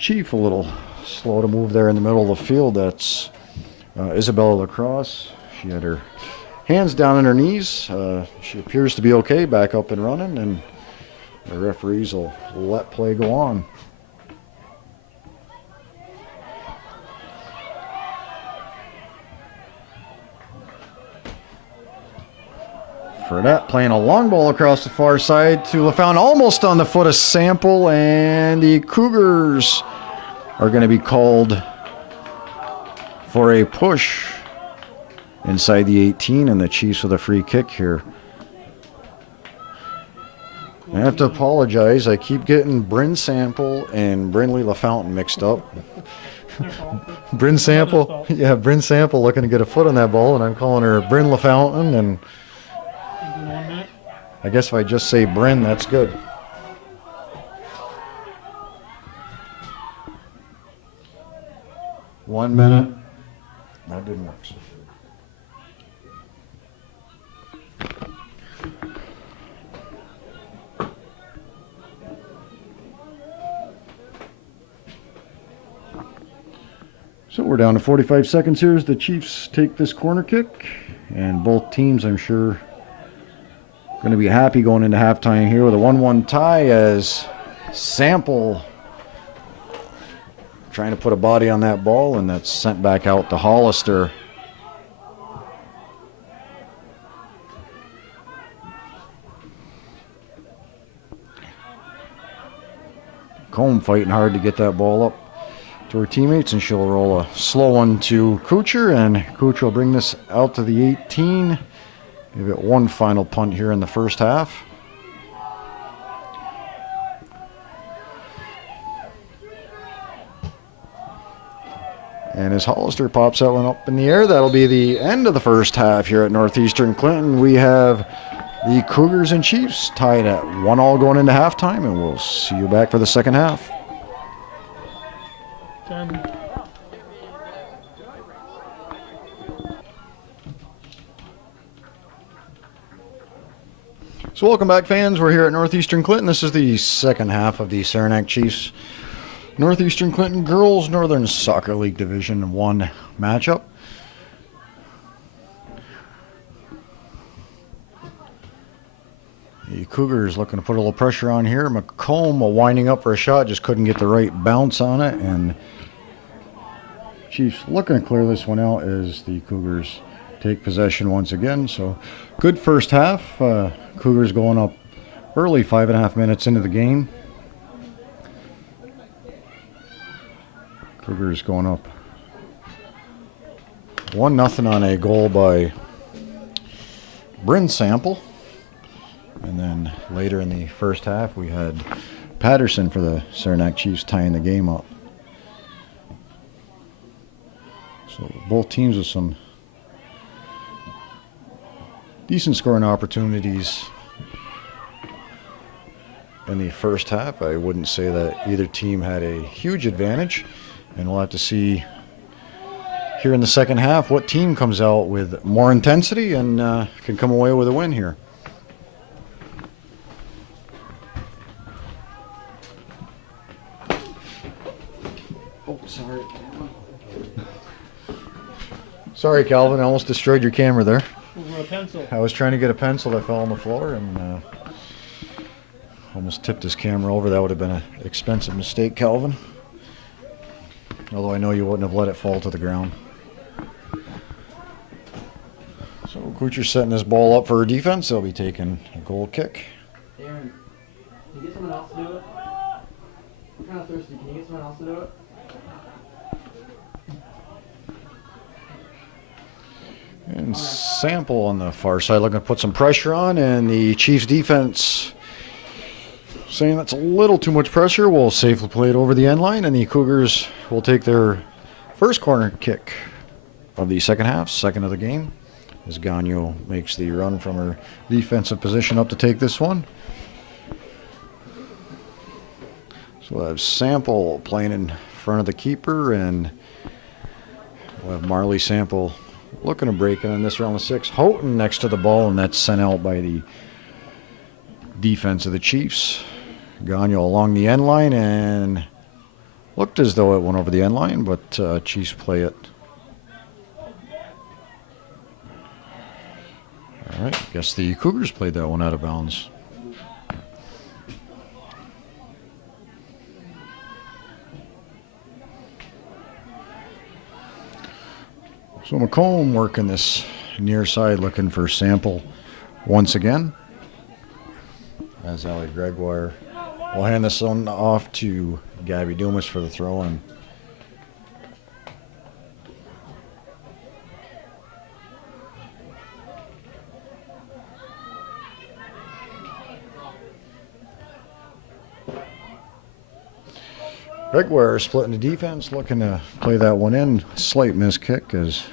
Chief a little slow to move there in the middle of the field. That's Isabella Lacrosse. She had her hands down on her knees. She appears to be okay, back up and running, and the referees will let play go on. Fredette playing a long ball across the far side to LaFountain, almost on the foot of Sample, and the Cougars are going to be called for a push inside the 18, and the Chiefs with a free kick here. I have to apologize. I keep getting Bryn Sample and Brynley LaFountain mixed up. Bryn Sample, yeah, Bryn Sample looking to get a foot on that ball, and I'm calling her Bryn LaFountain, and I guess if I just say Bryn, that's good. One minute. That didn't work. So we're down to 45 seconds here as the Chiefs take this corner kick, and both teams, I'm sure, going to be happy going into halftime here with a 1-1 tie as Sample trying to put a body on that ball, and that's sent back out to Hollister. Combe fighting hard to get that ball up to her teammates, and she'll roll a slow one to Kucher, and Kucher will bring this out to the 18. Give it one final punt here in the first half. And as Hollister pops that one up in the air, that'll be the end of the first half here at Northeastern Clinton. We have the Cougars and Chiefs tied at 1-1 going into halftime, and we'll see you back for the second half. 10. So welcome back, fans. We're here at Northeastern Clinton. This is the second half of the Saranac Chiefs Northeastern Clinton Girls Northern Soccer League Division 1 matchup. The Cougars looking to put a little pressure on here. McComb winding up for a shot, just couldn't get the right bounce on it, and Chiefs looking to clear this one out as the Cougars take possession once again. So good first half. Cougars going up early, 5.5 minutes into the game. Cougars going up 1-0 on a goal by Bryn Sample. And then later in the first half, we had Patterson for the Saranac Chiefs tying the game up. So both teams with some decent scoring opportunities in the first half. I wouldn't say that either team had a huge advantage. And we'll have to see here in the second half what team comes out with more intensity and can come away with a win here. Oh, sorry. Sorry, Calvin. I almost destroyed your camera there. Over a pencil. I was trying to get a pencil that fell on the floor and almost tipped his camera over. That would have been an expensive mistake, Calvin. Although I know you wouldn't have let it fall to the ground. So Kucher's setting this ball up for a defense. They'll be taking a goal kick. Aaron, can you get someone else to do it? I'm kind of thirsty. Can you get someone else to do it? And Sample on the far side looking to put some pressure on, and the Chiefs defense saying that's a little too much pressure will safely play it over the end line, and the Cougars will take their first corner kick of the second half, second of the game, as Gagnon makes the run from her defensive position up to take this one. So we'll have Sample playing in front of the keeper, and we'll have Marley Sample looking to break in on this round of 6. Houghton next to the ball, and that's sent out by the defense of the Chiefs. Gagnon along the end line, and looked as though it went over the end line, but Chiefs play it. All right, guess the Cougars played that one out of bounds. So McComb working this near side, looking for Sample once again. As Ali Gregoire will hand this one off to Gabby Dumas for the throw-in. Gregoire splitting the defense, looking to play that one in. Slight miss kick as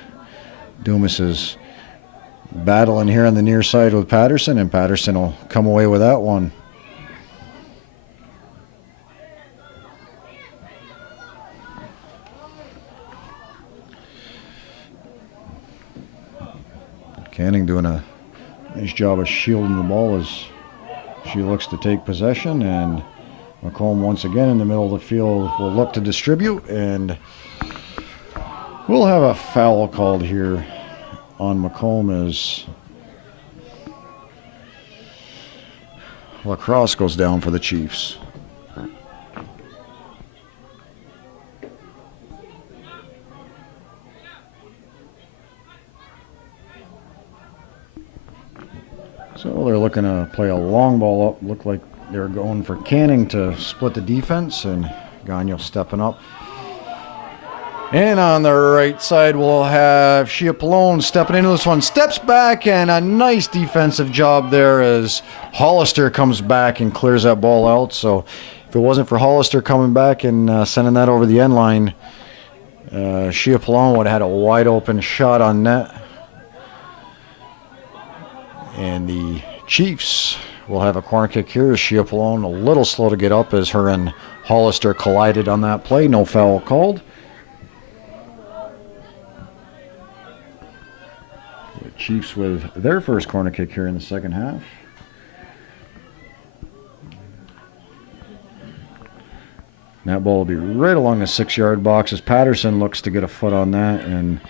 Dumas is battling here on the near side with Patterson, and Patterson will come away with that one. Canning doing a nice job of shielding the ball as she looks to take possession, and McComb once again in the middle of the field will look to distribute, and we'll have a foul called here on McComb as Lacrosse goes down for the Chiefs. So they're looking to play a long ball up. Look like they're going for Canning to split the defense, and Gagnon stepping up. And on the right side, we'll have Shia Pallone stepping into this one. Steps back, and a nice defensive job there as Hollister comes back and clears that ball out. So if it wasn't for Hollister coming back and sending that over the end line, Shia Pallone would have had a wide open shot on net. And the Chiefs will have a corner kick here. Shia Pallone a little slow to get up as her and Hollister collided on that play. No foul called. The Chiefs with their first corner kick here in the second half. And that ball will be right along the 6-yard box as Patterson looks to get a foot on that, and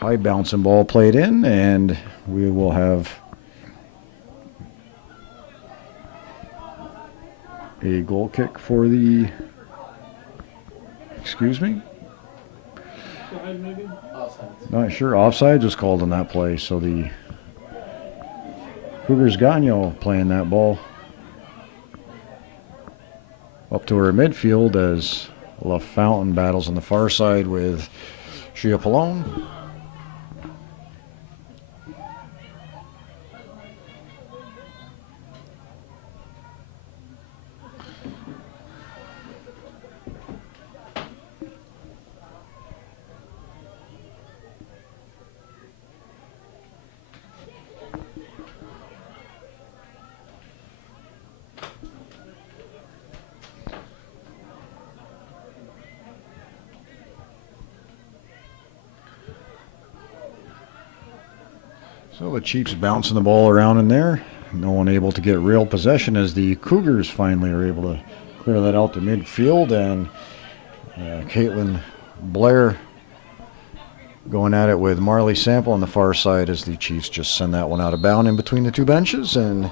high bouncing ball played in, and we will have a goal kick for the, excuse me? Offside, maybe? Not sure. Offside was called on that play, so the Cougars Gagnon playing that ball up to her midfield as LaFountain battles on the far side with Shia Pallone. So the Chiefs bouncing the ball around in there. No one able to get real possession as the Cougars finally are able to clear that out to midfield. And Caitlin Blair going at it with Marley Sample on the far side as the Chiefs just send that one out of bounds in between the two benches. And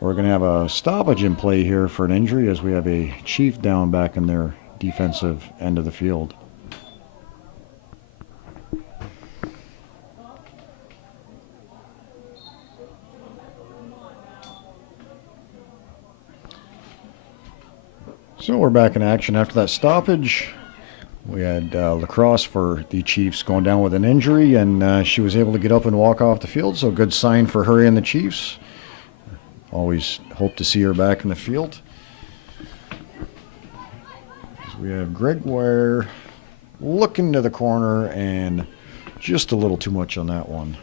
we're going to have a stoppage in play here for an injury as we have a Chief down back in their defensive end of the field. So we're back in action after that stoppage. We had lacrosse for the Chiefs going down with an injury, and she was able to get up and walk off the field, so good sign for her and the Chiefs. Always hope to see her back in the field. As we have Gregoire looking to the corner, and just a little too much on that one.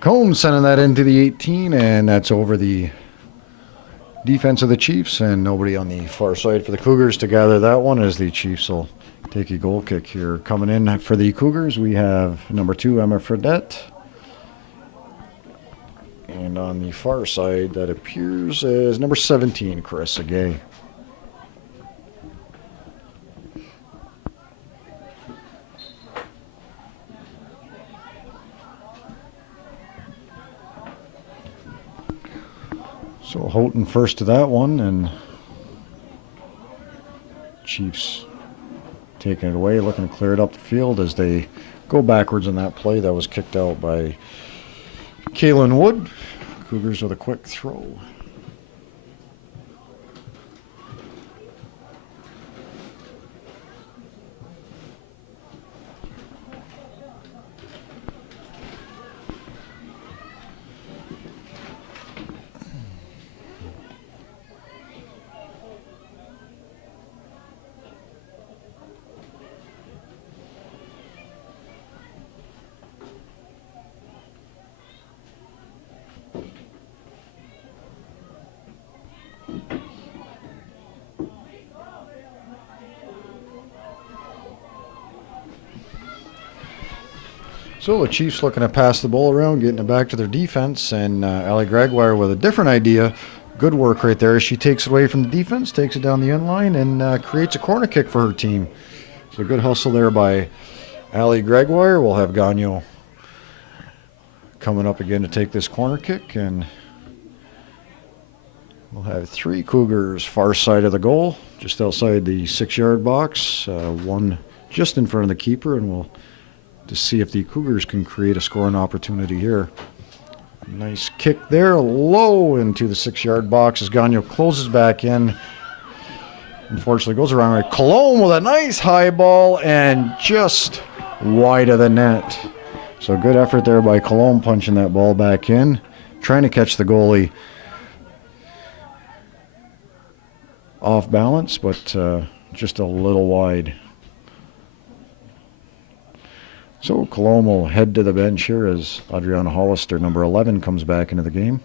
Combs sending that into the 18, and that's over the defense of the Chiefs, and nobody on the far side for the Cougars to gather that one as the Chiefs will take a goal kick here. Coming in for the Cougars, we have number 2, Emma Fredette. And on the far side, that appears as number 17, Carissa Gay. So Houghton first to that one, and Chiefs taking it away, looking to clear it up the field as they go backwards on that play that was kicked out by Kaylin Wood. Cougars with a quick throw. So the Chiefs looking to pass the ball around, getting it back to their defense, and Allie Gregoire with a different idea. Good work right there. She takes it away from the defense, takes it down the end line, and creates a corner kick for her team. So good hustle there by Allie Gregoire. We'll have Gagnon coming up again to take this corner kick, and we'll have 3 Cougars far side of the goal, just outside the 6-yard box, one just in front of the keeper, and we'll to see if the Cougars can create a scoring opportunity here. Nice kick there, low into the 6-yard box as Gagnon closes back in. Unfortunately, goes around right. Cologne with a nice high ball and just wide of the net. So good effort there by Cologne punching that ball back in, trying to catch the goalie off balance, but just a little wide. So Cologne will head to the bench here as Adriana Hollister, number 11, comes back into the game.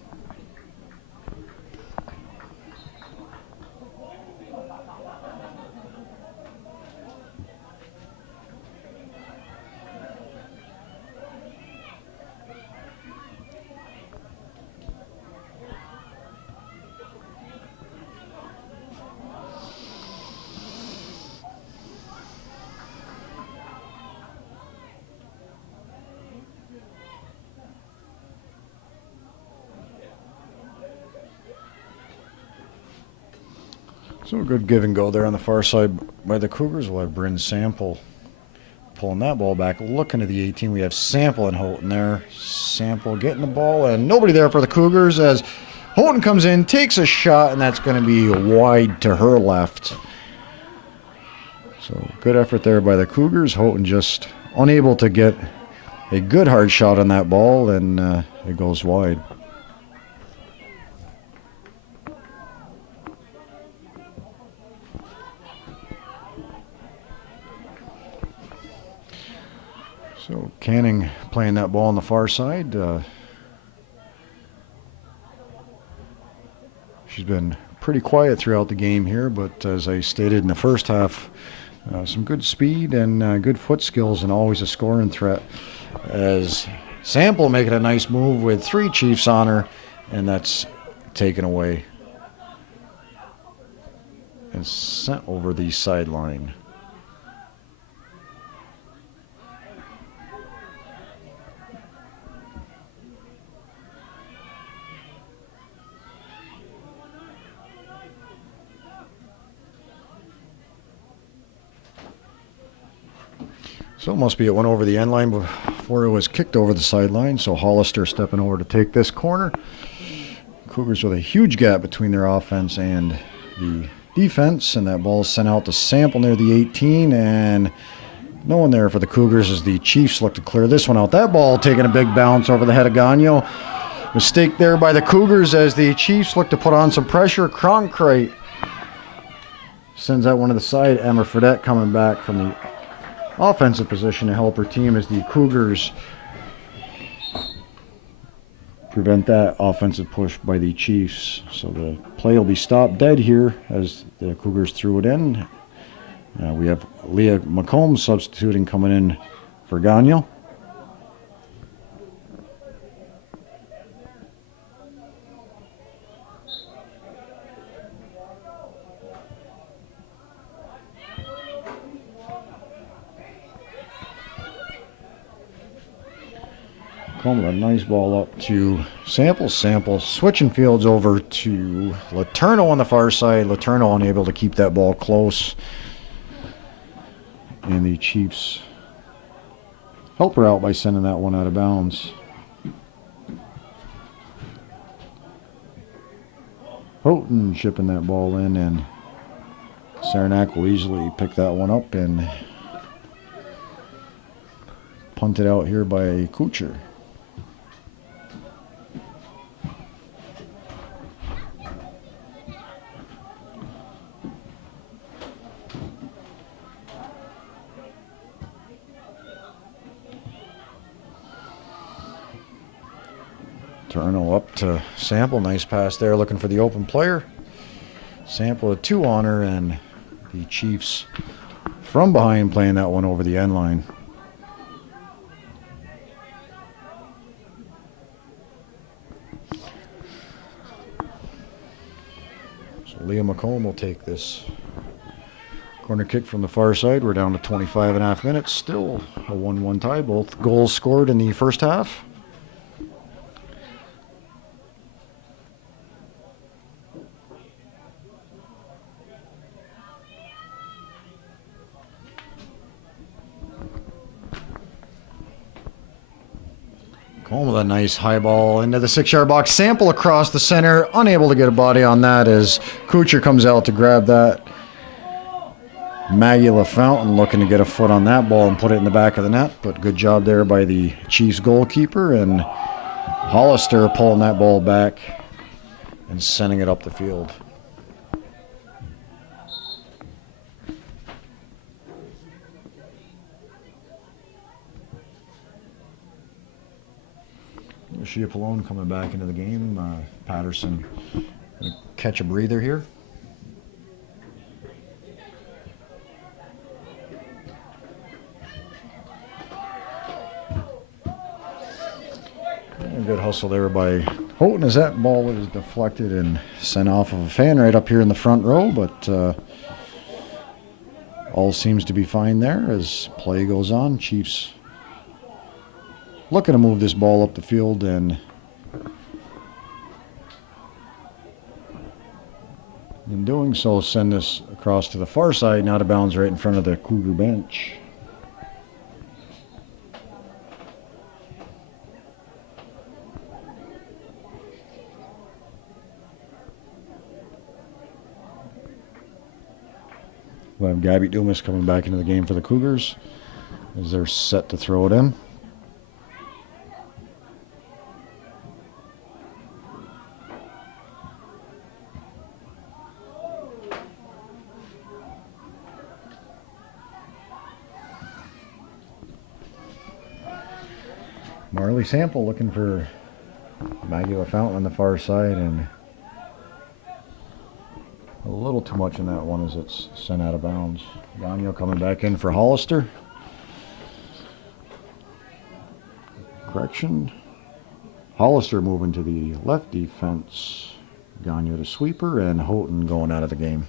So a good give and go there on the far side by the Cougars. We'll have Bryn Sample pulling that ball back, looking to the 18. We have Sample and Houghton there. Sample getting the ball, and nobody there for the Cougars as Houghton comes in, takes a shot, and that's going to be wide to her left. So good effort there by the Cougars. Houghton just unable to get a good hard shot on that ball, and it goes wide. So Canning playing that ball on the far side. She's been pretty quiet throughout the game here, but as I stated in the first half, some good speed and good foot skills, and always a scoring threat. As Sample making a nice move with 3 Chiefs on her, and that's taken away and sent over the sideline. So it must be it went over the end line before it was kicked over the sideline. So Hollister stepping over to take this corner. Cougars with a huge gap between their offense and the defense, and that ball is sent out to Sample near the 18, and no one there for the Cougars as the Chiefs look to clear this one out. That ball taking a big bounce over the head of Gagnon. Mistake there by the Cougars as the Chiefs look to put on some pressure. Cronkite sends that one to the side. Emma Fredette coming back from the offensive position to help her team as the Cougars prevent that offensive push by the Chiefs. So the play will be stopped dead here as the Cougars threw it in. We have Leah McComb substituting, coming in for Gagnon. Coming a nice ball up to Sample. Sample switching fields over to Letourneau on the far side. Letourneau unable to keep that ball close. And the Chiefs help her out by sending that one out of bounds. Houghton shipping that ball in, and Saranac will easily pick that one up and punt it out here by Kucher. Turno up to Sample. Nice pass there, looking for the open player. Sample with 2 on her, and the Chiefs from behind playing that one over the end line. So Leah McComb will take this corner kick from the far side. We're down to 25.5 minutes. Still a 1-1 tie. Both goals scored in the first half. Home with a nice high ball into the 6-yard box. Sample across the center, unable to get a body on that as Kucher comes out to grab that. Maggie LaFountain looking to get a foot on that ball and put it in the back of the net, but good job there by the Chiefs goalkeeper, and Hollister pulling that ball back and sending it up the field. Shia Pallone coming back into the game. Patterson gonna catch a breather here. And good hustle there by Houghton as that ball was deflected and sent off of a fan right up here in the front row, but all seems to be fine there as play goes on. Chiefs looking to move this ball up the field, and in doing so send this across to the far side, and out of bounds right in front of the Cougar bench. We'll have Gabby Dumas coming back into the game for the Cougars as they're set to throw it in. Marley Sample looking for Maggie LaFountain on the far side, and a little too much in that one as it's sent out of bounds. Gagnon coming back in for Hollister. Correction. Hollister moving to the left defense. Gagnon to sweeper, and Houghton going out of the game.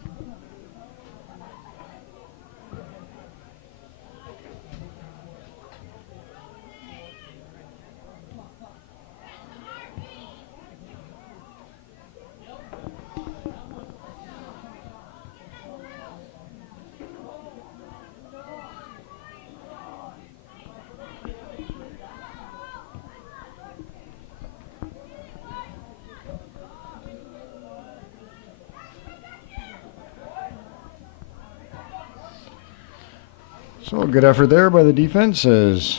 So, good effort there by the defense as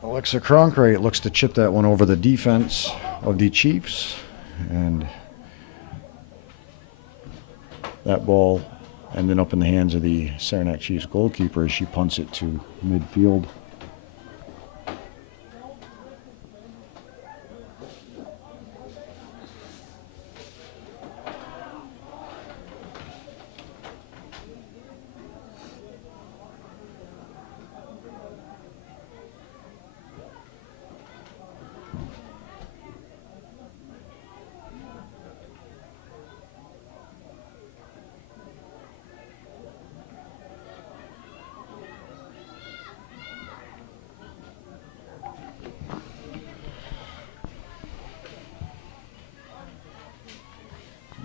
Alexa Cronkright looks to chip that one over the defense of the Chiefs. And that ball ended up in the hands of the Saranac Chiefs goalkeeper as she punts it to midfield.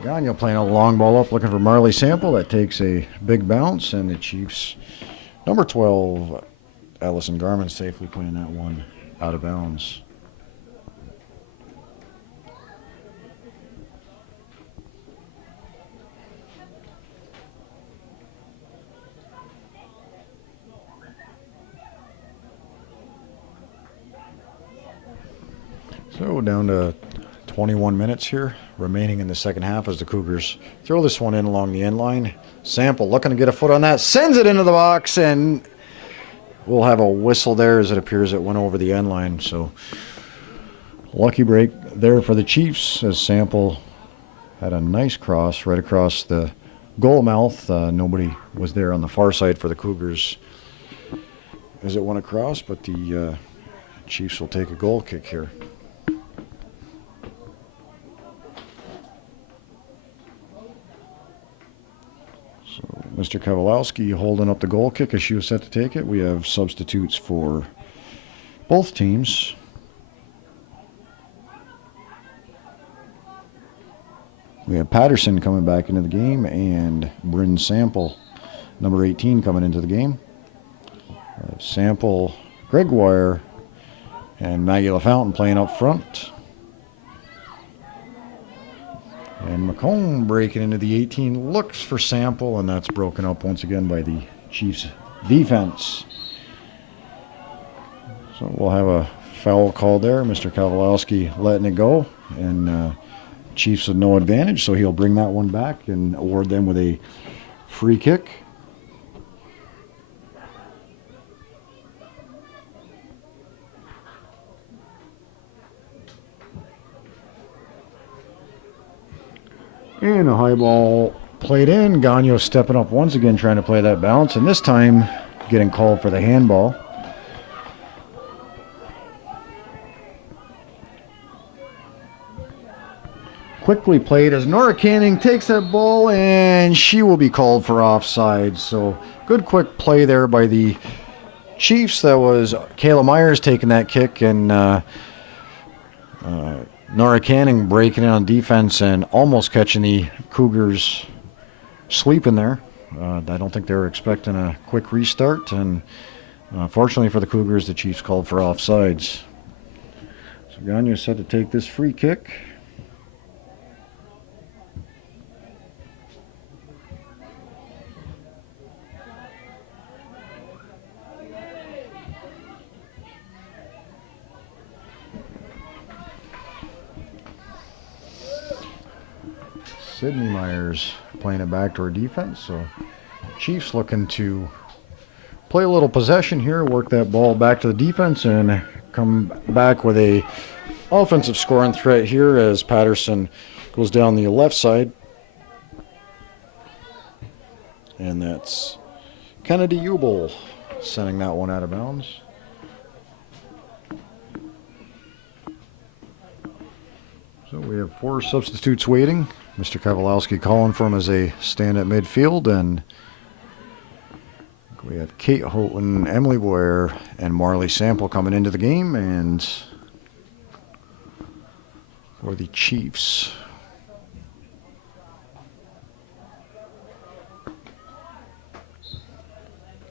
Gagnon playing a long ball up, looking for Marley Sample. That takes a big bounce, and the Chiefs, number 12, Allison Garman, safely playing that one out of bounds. So down to 21 minutes here remaining in the second half as the Cougars throw this one in along the end line. Sample looking to get a foot on that, sends it into the box, and we'll have a whistle there as it appears it went over the end line. So lucky break there for the Chiefs as Sample had a nice cross right across the goal mouth. Nobody was there on the far side for the Cougars as it went across, but the Chiefs will take a goal kick here. Mr. Kowalski holding up the goal kick as she was set to take it. We have substitutes for both teams. We have Patterson coming back into the game and Bryn Sample, number 18, coming into the game. Sample, Gregoire, and Maggie LaFountain playing up front. And McComb breaking into the 18, looks for Sample, and that's broken up once again by the Chiefs defense. So we'll have a foul call there. Mr. Kowalski letting it go, and Chiefs with no advantage, so he'll bring that one back and award them with a free kick. And a high ball played in. Gagnon stepping up once again, trying to play that bounce, and this time getting called for the handball. Quickly played as Nora Canning takes that ball, and she will be called for offside. So good quick play there by the Chiefs. That was Kayla Myers taking that kick, and Nora Canning breaking in on defense and almost catching the Cougars sleeping there. I don't think they were expecting a quick restart, and fortunately for the Cougars, the Chiefs called for offsides. So Gagnon set to take this free kick. Sydney Myers playing it back to our defense. So Chiefs looking to play a little possession here, work that ball back to the defense, and come back with a offensive scoring threat here as Patterson goes down the left side. And that's Kennedy Ubel sending that one out of bounds. So we have 4 substitutes waiting. Mr. Kowalowski calling for him as they stand at midfield, and we have Kate Houghton, Emily Boyer, and Marley Sample coming into the game, and for the Chiefs,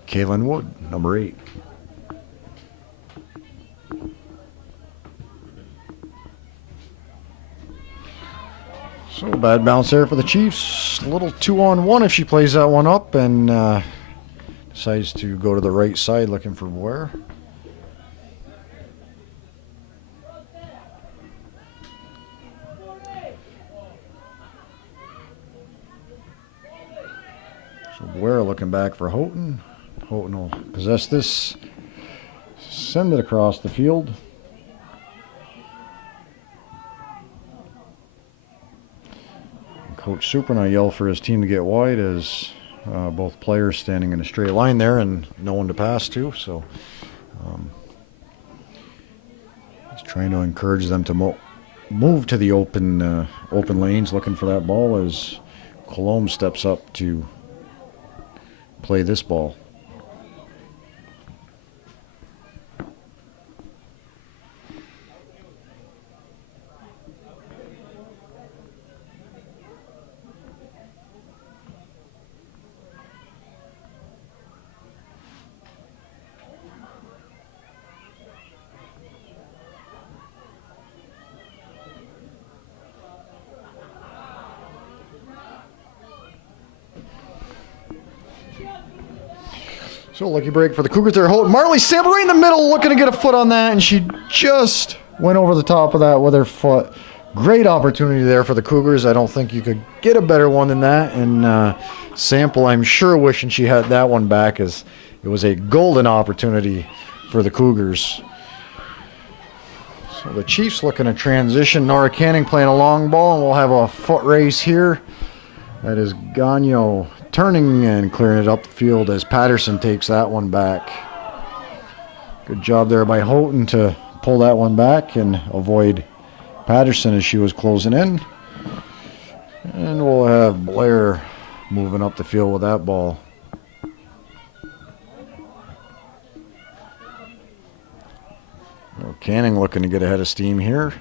Kaylin Wood, number 8. So bad bounce there for the Chiefs. A little 2-on-1 if she plays that one up, and decides to go to the right side looking for Boyer. So Boyer looking back for Houghton. Houghton will possess this, send it across the field. Coach Superna yelled for his team to get wide as both players standing in a straight line there and no one to pass to. So he's trying to encourage them to move to the open lanes, looking for that ball as Colombe steps up to play this ball. So lucky break for the Cougars there. Marley Sample right in the middle, looking to get a foot on that, and she just went over the top of that with her foot. Great opportunity there for the Cougars. I don't think you could get a better one than that. And Sample, I'm sure, wishing she had that one back, as it was a golden opportunity for the Cougars. So the Chiefs looking to transition. Nora Canning playing a long ball, and we'll have a foot race here. That is Gagnon turning and clearing it up the field as Patterson takes that one back. Good job there by Houghton to pull that one back and avoid Patterson as she was closing in. And we'll have Blair moving up the field with that ball. Well, Canning looking to get ahead of steam here.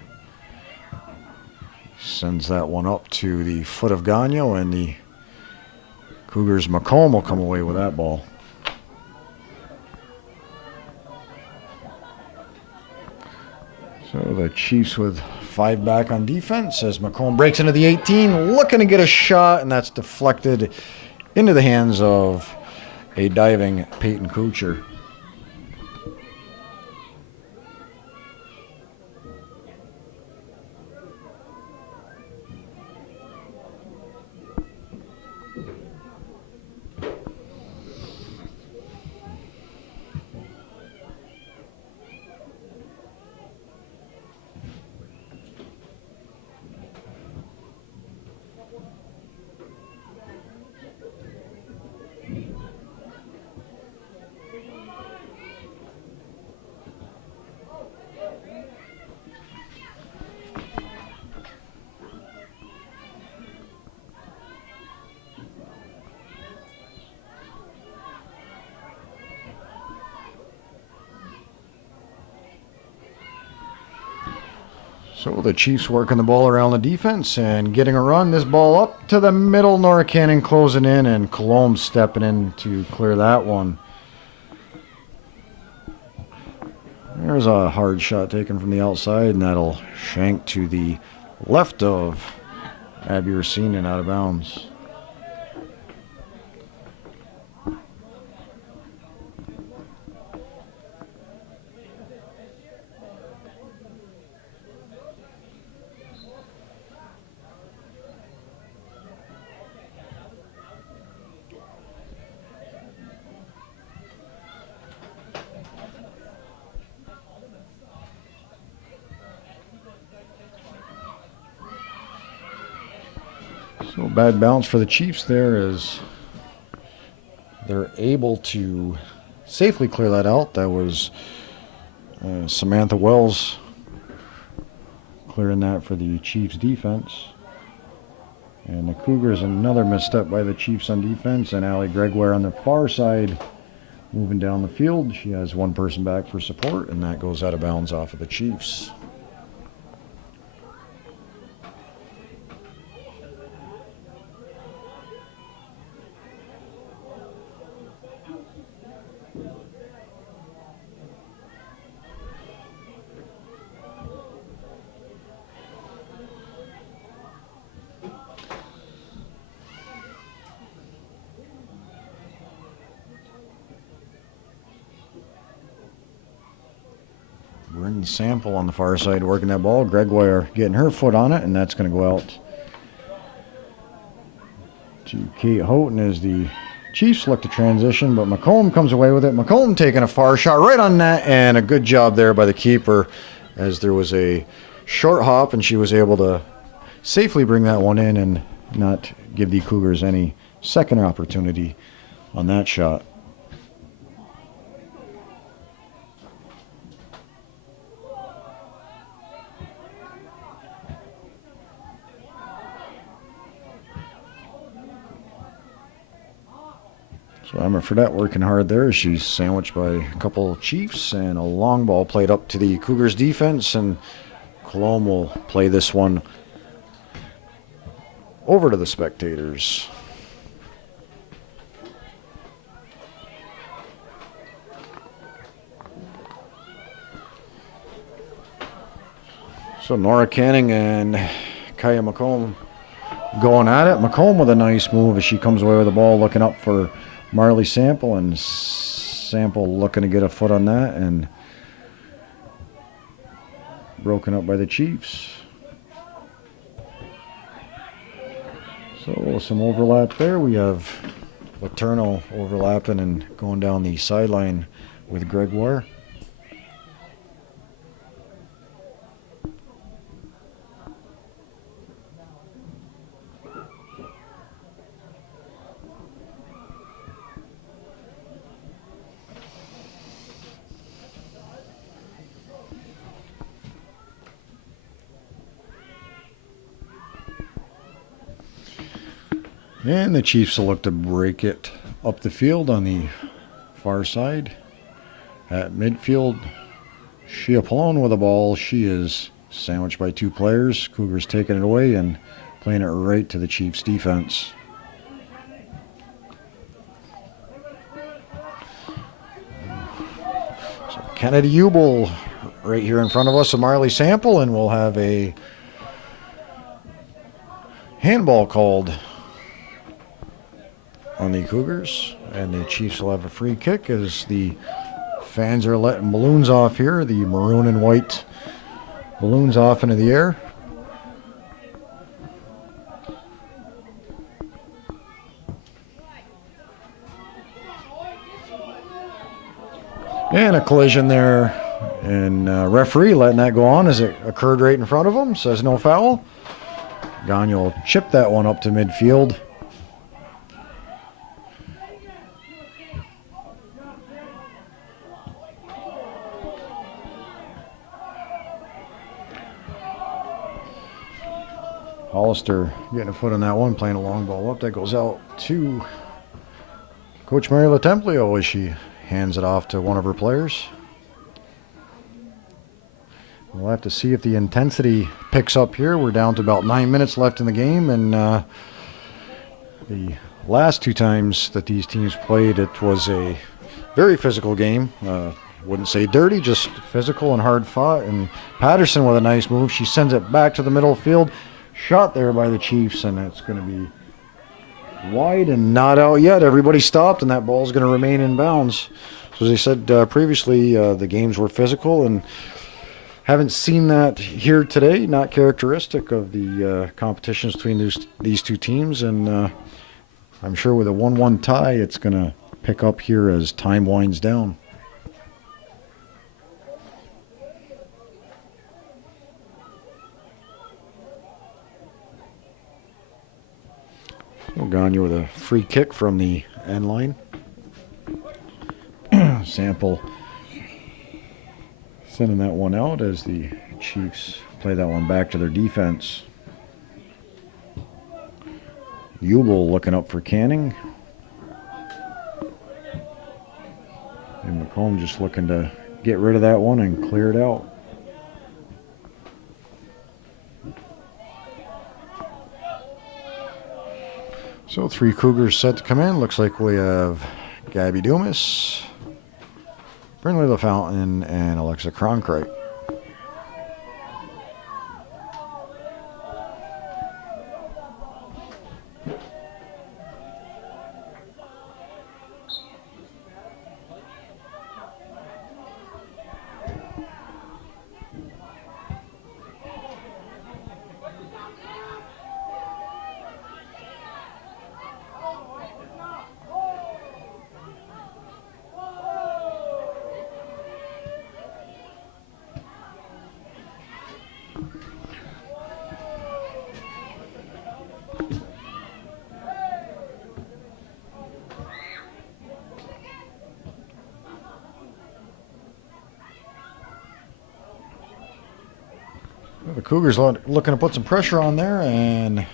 Sends that one up to the foot of Gagnon, and the Cougars' McComb will come away with that ball. So the Chiefs with 5 back on defense as McComb breaks into the 18, looking to get a shot, and that's deflected into the hands of a diving Peyton Kuchar. So the Chiefs working the ball around the defense and getting a run. This ball up to the middle. Nora Canning closing in, and Colombe stepping in to clear that one. There's a hard shot taken from the outside, and that'll shank to the left of Abby Racine and out of bounds. So bad bounce for the Chiefs there as they're able to safely clear that out. That was Samantha Wells clearing that for the Chiefs defense. And the Cougars, another misstep by the Chiefs on defense, and Allie Gregoire on the far side moving down the field. She has one person back for support, and that goes out of bounds off of the Chiefs. Bryn Sample on the far side working that ball. Gregoire getting her foot on it, and that's going to go out to Kate Houghton as the Chiefs look to transition, but McComb comes away with it. McComb taking a far shot right on net, and a good job there by the keeper as there was a short hop, and she was able to safely bring that one in and not give the Cougars any second opportunity on that shot. So Emma Fredette working hard there. She's sandwiched by a couple of Chiefs, and a long ball played up to the Cougars defense, and Cologne will play this one over to the spectators. So Nora Canning and Kaya McComb going at it. McComb with a nice move as she comes away with the ball, looking up for Marley Sample, and Sample looking to get a foot on that, and broken up by the Chiefs. So some overlap there. We have Letourneau overlapping and going down the sideline with Gregoire. And the Chiefs will look to break it up the field on the far side. At midfield, Shia Pallone with the ball. She is sandwiched by two players. Cougars taking it away and playing it right to the Chiefs defense. So Kennedy Ubel right here in front of us, a Marley Sample, and we'll have a handball called on the Cougars, and the Chiefs will have a free kick as the fans are letting balloons off here, the maroon and white balloons off into the air. And a collision there, and referee letting that go on as it occurred right in front of him, says no foul. Gagne will chip that one up to midfield. Hollister getting a foot on that one, playing a long ball up. That goes out to Coach Mary LaTemplio as she hands it off to one of her players. We'll have to see if the intensity picks up here. We're down to about 9 minutes left in the game, and the last two times that these teams played, it was a very physical game. Wouldn't say dirty, just physical and hard fought. And Patterson with a nice move. She sends it back to the middle field. Shot there by the Chiefs, and that's going to be wide and not out yet. Everybody stopped, and that ball's going to remain in bounds. So as I said previously, the games were physical, and haven't seen that here today. Not characteristic of the competitions between these two teams, and I'm sure with a 1-1 tie, it's going to pick up here as time winds down. Gagne with a free kick from the end line. Sample sending that one out as the Chiefs play that one back to their defense. Ubel looking up for Canning. And McComb just looking to get rid of that one and clear it out. So 3 Cougars set to come in. Looks like we have Gabby Dumas, Brindley LaFountain, and Alexa Cronkright. The Cougars looking to put some pressure on there and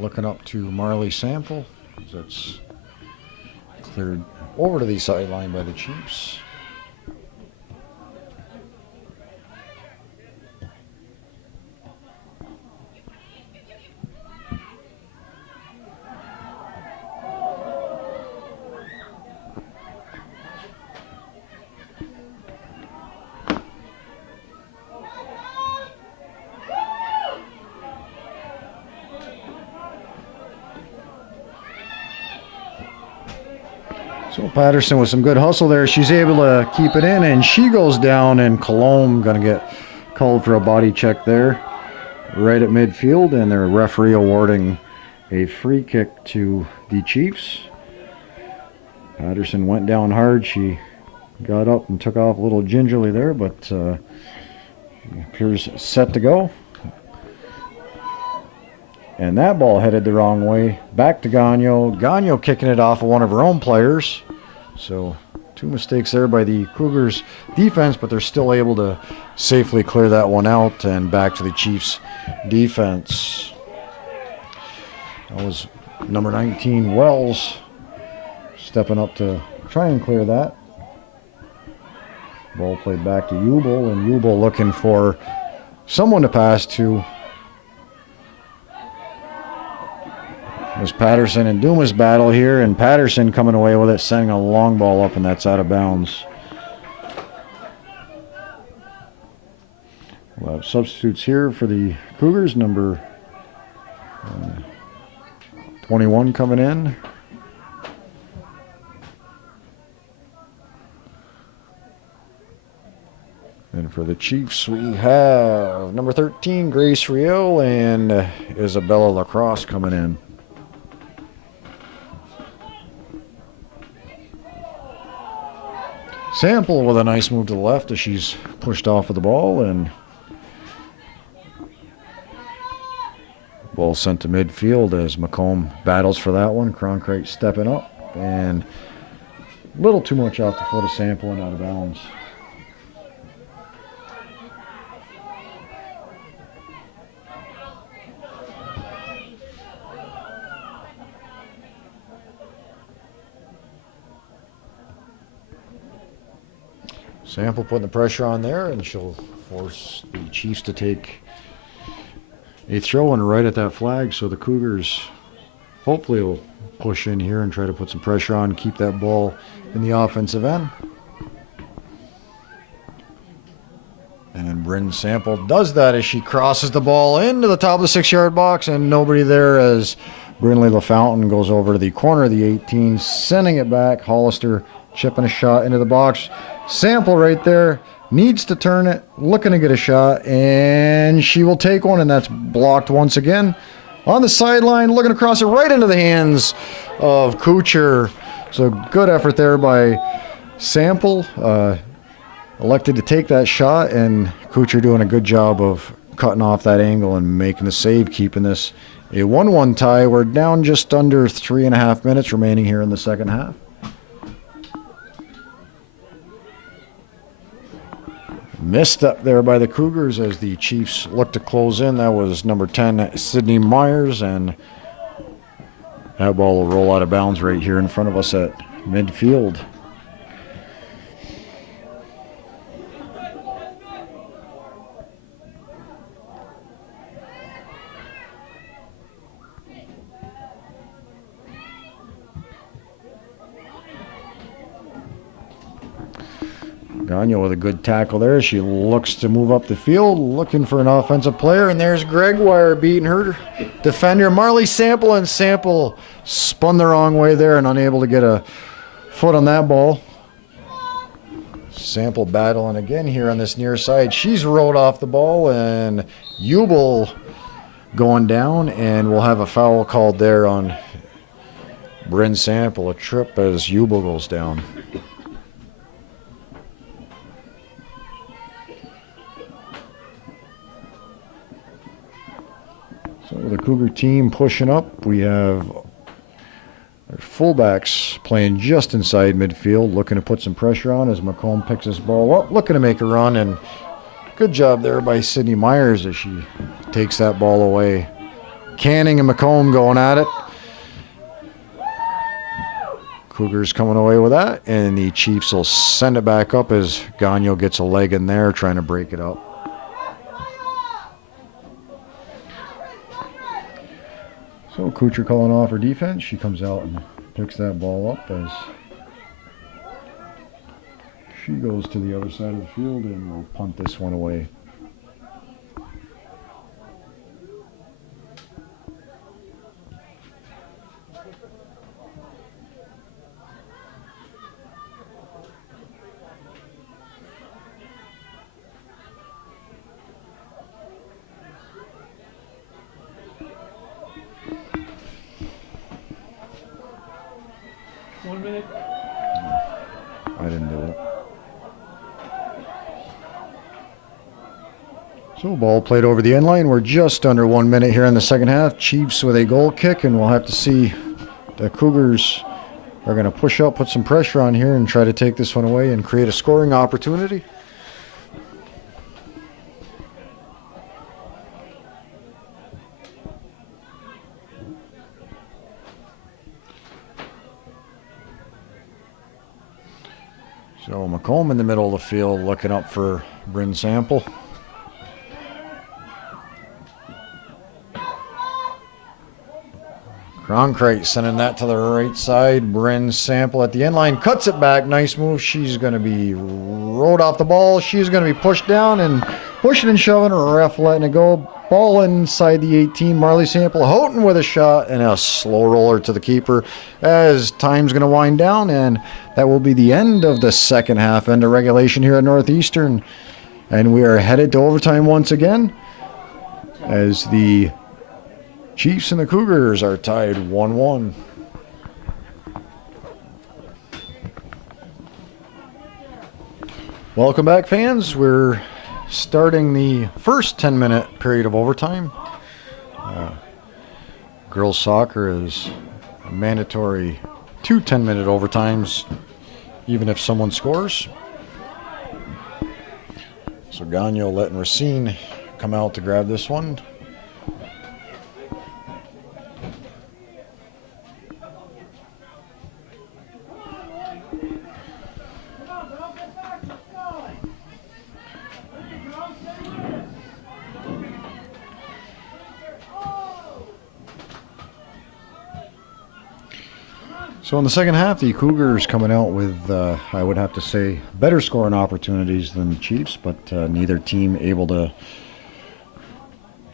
looking up to Marley Sample. That's cleared over to the sideline by the Chiefs. So Patterson with some good hustle there. She's able to keep it in, and she goes down, and Colomb going to get called for a body check there right at midfield, and their referee awarding a free kick to the Chiefs. Patterson went down hard. She got up and took off a little gingerly there, but she appears set to go. And that ball headed the wrong way. Back to Gagne. Gagne kicking it off of one of her own players. So 2 mistakes there by the Cougars defense, but they're still able to safely clear that one out, and back to the Chiefs defense. That was number 19, Wells, stepping up to try and clear that. Ball played back to Ubel, and Ubel looking for someone to pass to. It was Patterson and Dumas battle here, and Patterson coming away with it, sending a long ball up, and that's out of bounds. We'll have substitutes here for the Cougars. Number 21 coming in. And for the Chiefs, we have number 13, Grace Riel, and Isabella Lacrosse coming in. Sample with a nice move to the left as she's pushed off of the ball, and ball sent to midfield as McComb battles for that one. Cronkright stepping up, and a little too much off the foot of Sample and out of bounds. Sample putting the pressure on there, and she'll force the Chiefs to take a throw in right at that flag. So the Cougars hopefully will push in here and try to put some pressure on, keep that ball in the offensive end. And Bryn Sample does that as she crosses the ball into the top of the 6-yard box, and nobody there as Brindley LaFountain goes over to the corner of the 18, sending it back. Hollister chipping a shot into the box. Sample right there, needs to turn it, looking to get a shot, and she will take one, and that's blocked once again. On the sideline, looking to cross it right into the hands of Kuchar. So good effort there by Sample. Elected to take that shot, and Kuchar doing a good job of cutting off that angle and making the save, keeping this A 1-1 tie. We're down just under 3.5 minutes remaining here in the second half. Missed up there by the Cougars as the Chiefs look to close in. That was number 10, Sydney Myers, and that ball will roll out of bounds right here in front of us at midfield. Gagnon with a good tackle there. She looks to move up the field, looking for an offensive player, and there's Gregoire beating her defender, Marley Sample, and Sample spun the wrong way there and unable to get a foot on that ball. Sample battling again here on this near side. She's rode off the ball, and Ubel going down, and we'll have a foul called there on Bryn Sample, a trip as Ubel goes down. So the Cougar team pushing up. We have our fullbacks playing just inside midfield, looking to put some pressure on as McComb picks this ball up, looking to make a run, and good job there by Sydney Myers as she takes that ball away. Canning and McComb going at it. Cougars coming away with that, and the Chiefs will send it back up as Gagnon gets a leg in there trying to break it up. So Kuchar calling off her defense. She comes out and picks that ball up as she goes to the other side of the field, and will punt this one away. I didn't do it. So ball played over the end line. We're just under 1 minute here in the second half. Chiefs with a goal kick, and we'll have to see. The Cougars are going to push up, put some pressure on here, and try to take this one away and create a scoring opportunity. So McComb in the middle of the field looking up for Bryn Sample. Cronkrite sending that to the right side. Bryn Sample at the end line, cuts it back. Nice move. She's going to be rode off the ball. She's going to be pushed down and pushing and shoving. Ref letting it go. Ball inside the 18. Marley Sample, Houghton with a shot and a slow roller to the keeper as time's going to wind down, and that will be the end of the second half, end of regulation here at Northeastern. And we are headed to overtime once again as the Chiefs and the Cougars are tied 1-1. Welcome back, fans. We're starting the first 10-minute period of overtime. Girls soccer is a mandatory 2 10-minute overtimes, even if someone scores. So Gagnon letting Racine come out to grab this one. So in the second half, the Cougars coming out with, I would have to say, better scoring opportunities than the Chiefs, but neither team able to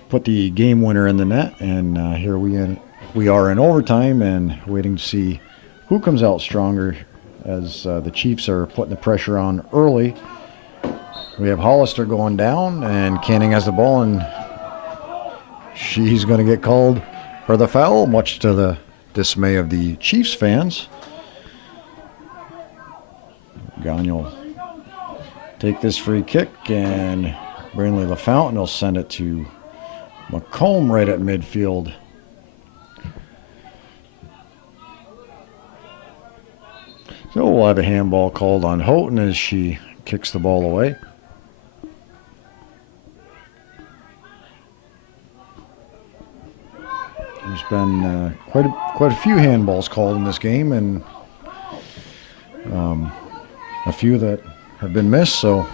put the game winner in the net. And here we are in overtime and waiting to see who comes out stronger as the Chiefs are putting the pressure on early. We have Hollister going down, and Canning has the ball, and she's going to get called for the foul, much to the dismay of the Chiefs fans. Gagnon take this free kick, and Brainley LaFountain will send it to McComb right at midfield. So we'll have a handball called on Houghton as she kicks the ball away. There's been quite a few handballs called in this game, and a few that have been missed, so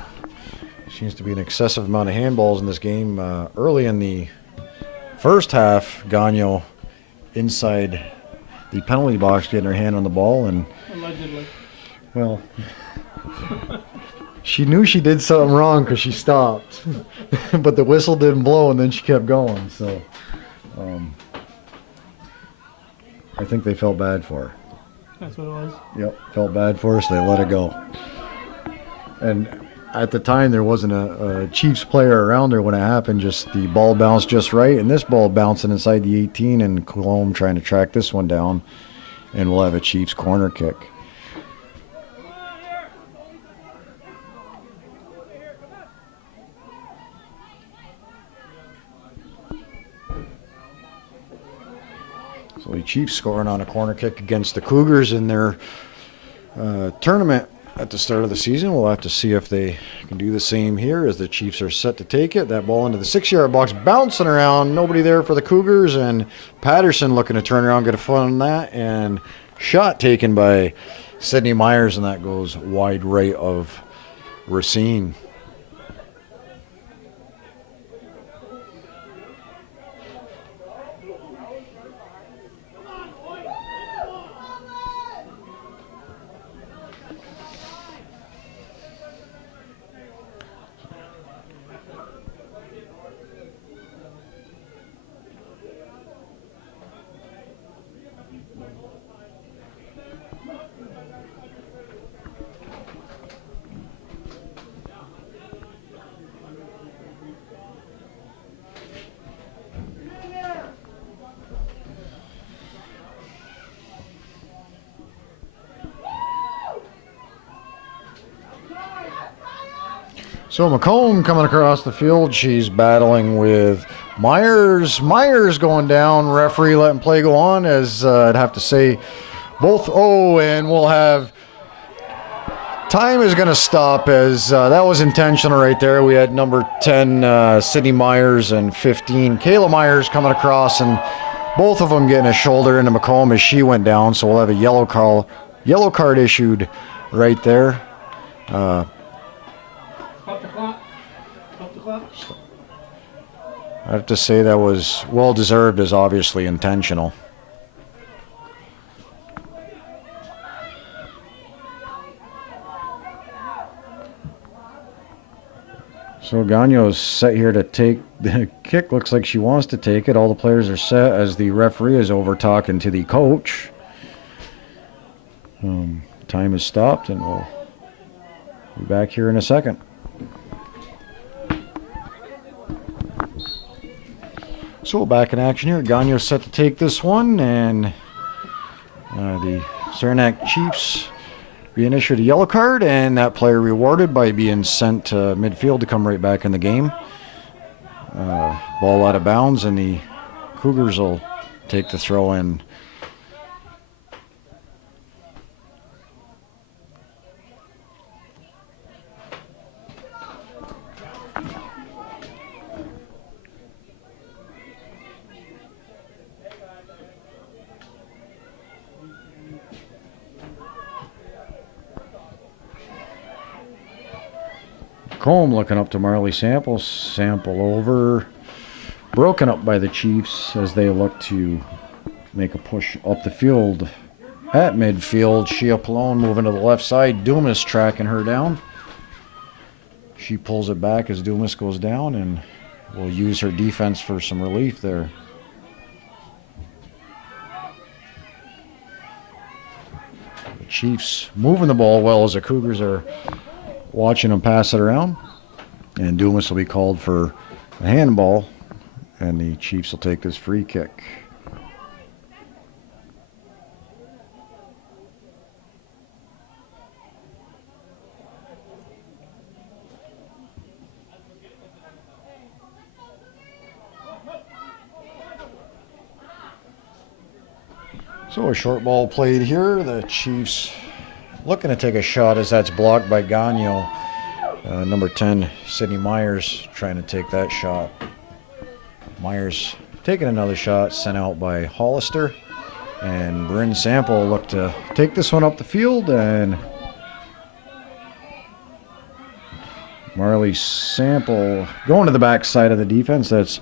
seems to be an excessive amount of handballs in this game. Early in the first half, Gagno inside the penalty box getting her hand on the ball, and Allegedly. well, she knew she did something wrong because she stopped, but the whistle didn't blow, and then she kept going, so I think they felt bad for her. That's what it was. Yep, felt bad for her, so they let her go. And at the time, there wasn't a Chiefs player around her when it happened. Just the ball bounced just right, and this ball bouncing inside the 18, and Coulombe trying to track this one down, and we'll have a Chiefs corner kick. So the Chiefs scoring on a corner kick against the Cougars in their tournament at the start of the season. We'll have to see if they can do the same here as the Chiefs are set to take it. That ball into the 6-yard box, bouncing around. Nobody there for the Cougars, and Patterson looking to turn around, get a foot on that, and shot taken by Sydney Myers, and that goes wide right of Racine. So McComb coming across the field. She's battling with Myers. Myers going down. Referee letting play go on, as I'd have to say both. Oh, and we'll have time is going to stop, as that was intentional right there. We had number 10 Sydney Myers and 15 Kayla Myers coming across, and both of them getting a shoulder into McComb as she went down. So we'll have a yellow card issued right there. I have to say that was well deserved, as obviously intentional. So Gagno's set here to take the kick. Looks like she wants to take it. All the players are set as the referee is over talking to the coach. Time has stopped, and we'll be back here in a second. So back in action here. Gagno's set to take this one, and the Saranac Chiefs being issued a yellow card, and that player rewarded by being sent to midfield to come right back in the game. Ball out of bounds, and the Cougars will take the throw in. Combe looking up to Marley Sample. Sample over. Broken up by the Chiefs as they look to make a push up the field at midfield. Shea Pallone moving to the left side. Dumas tracking her down. She pulls it back as Dumas goes down, and will use her defense for some relief there. The Chiefs moving the ball well as the Cougars are watching them pass it around, and Dumas will be called for a handball, and the Chiefs will take this free kick. So a short ball played here. The Chiefs looking to take a shot as that's blocked by Gagno. Number 10, Sidney Myers, trying to take that shot. Myers taking another shot, sent out by Hollister. And Bryn Sample looked to take this one up the field, and Marley Sample going to the back side of the defense. That's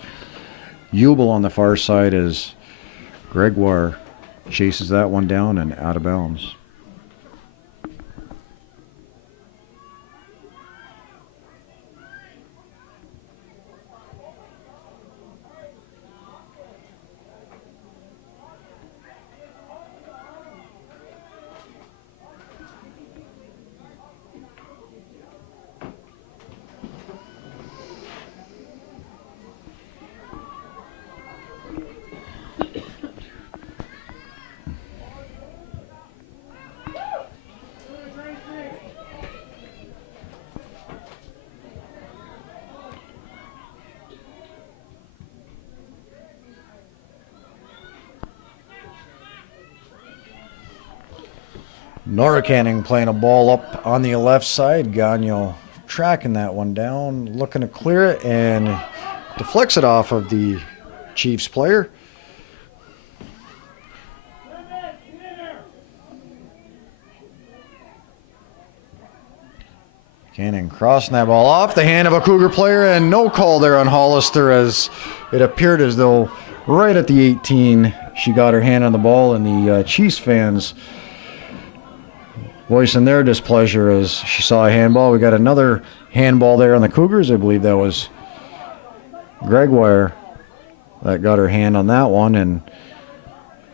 Jubel on the far side as Gregoire chases that one down and out of bounds. Nora Canning playing a ball up on the left side. Gagno tracking that one down, looking to clear it, and deflects it off of the Chiefs player. Canning crossing that ball off the hand of a Cougar player, and no call there on Hollister, as it appeared as though right at the 18 she got her hand on the ball, and the Chiefs fans voicing their displeasure as she saw a handball. We got another handball there on the Cougars. I believe that was Gregoire that got her hand on that one, and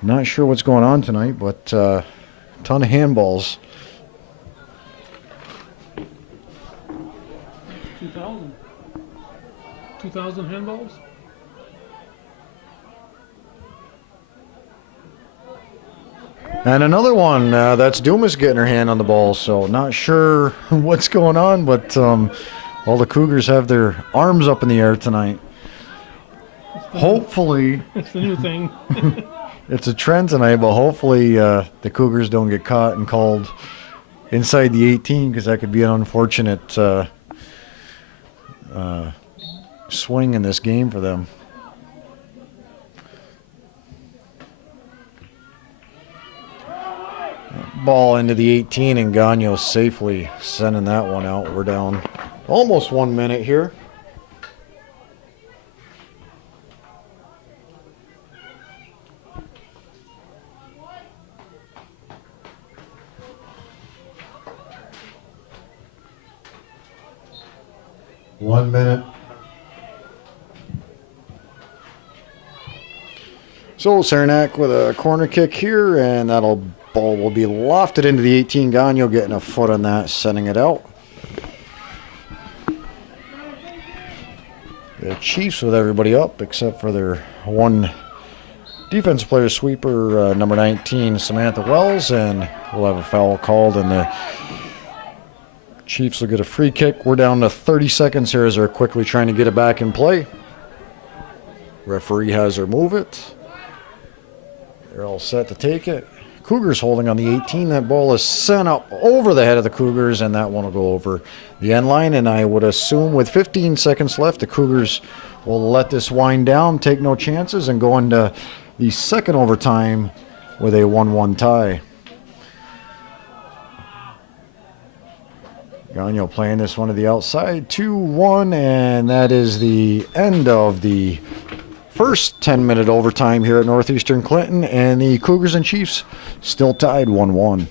not sure what's going on tonight, but a ton of handballs. 2,000 handballs? And another one, that's Dumas getting her hand on the ball, so not sure what's going on, but all the Cougars have their arms up in the air tonight. Hopefully, It's the new thing. it's a trend tonight, but hopefully the Cougars don't get caught and called inside the 18, because that could be an unfortunate swing in this game for them. Ball into the 18, and Gagno safely sending that one out. We're down almost 1 minute here. One minute. So Saranac with a corner kick here, and that'll ball will be lofted into the 18. Gagno getting a foot on that, sending it out. The Chiefs with everybody up except for their one defensive player sweeper, number 19, Samantha Wells, and we'll have a foul called, and the Chiefs will get a free kick. We're down to 30 seconds here as they're quickly trying to get it back in play. Referee has her move it. They're all set to take it. Cougars holding on the 18. That ball is sent up over the head of the Cougars, and that one will go over the end line. And I would assume with 15 seconds left, the Cougars will let this wind down, take no chances, and go into the second overtime with a 1-1 tie. Gagno playing this one to the outside, 2-1, and that is the end of the first 10-minute overtime here at Northeastern Clinton, and the Cougars and Chiefs still tied 1-1.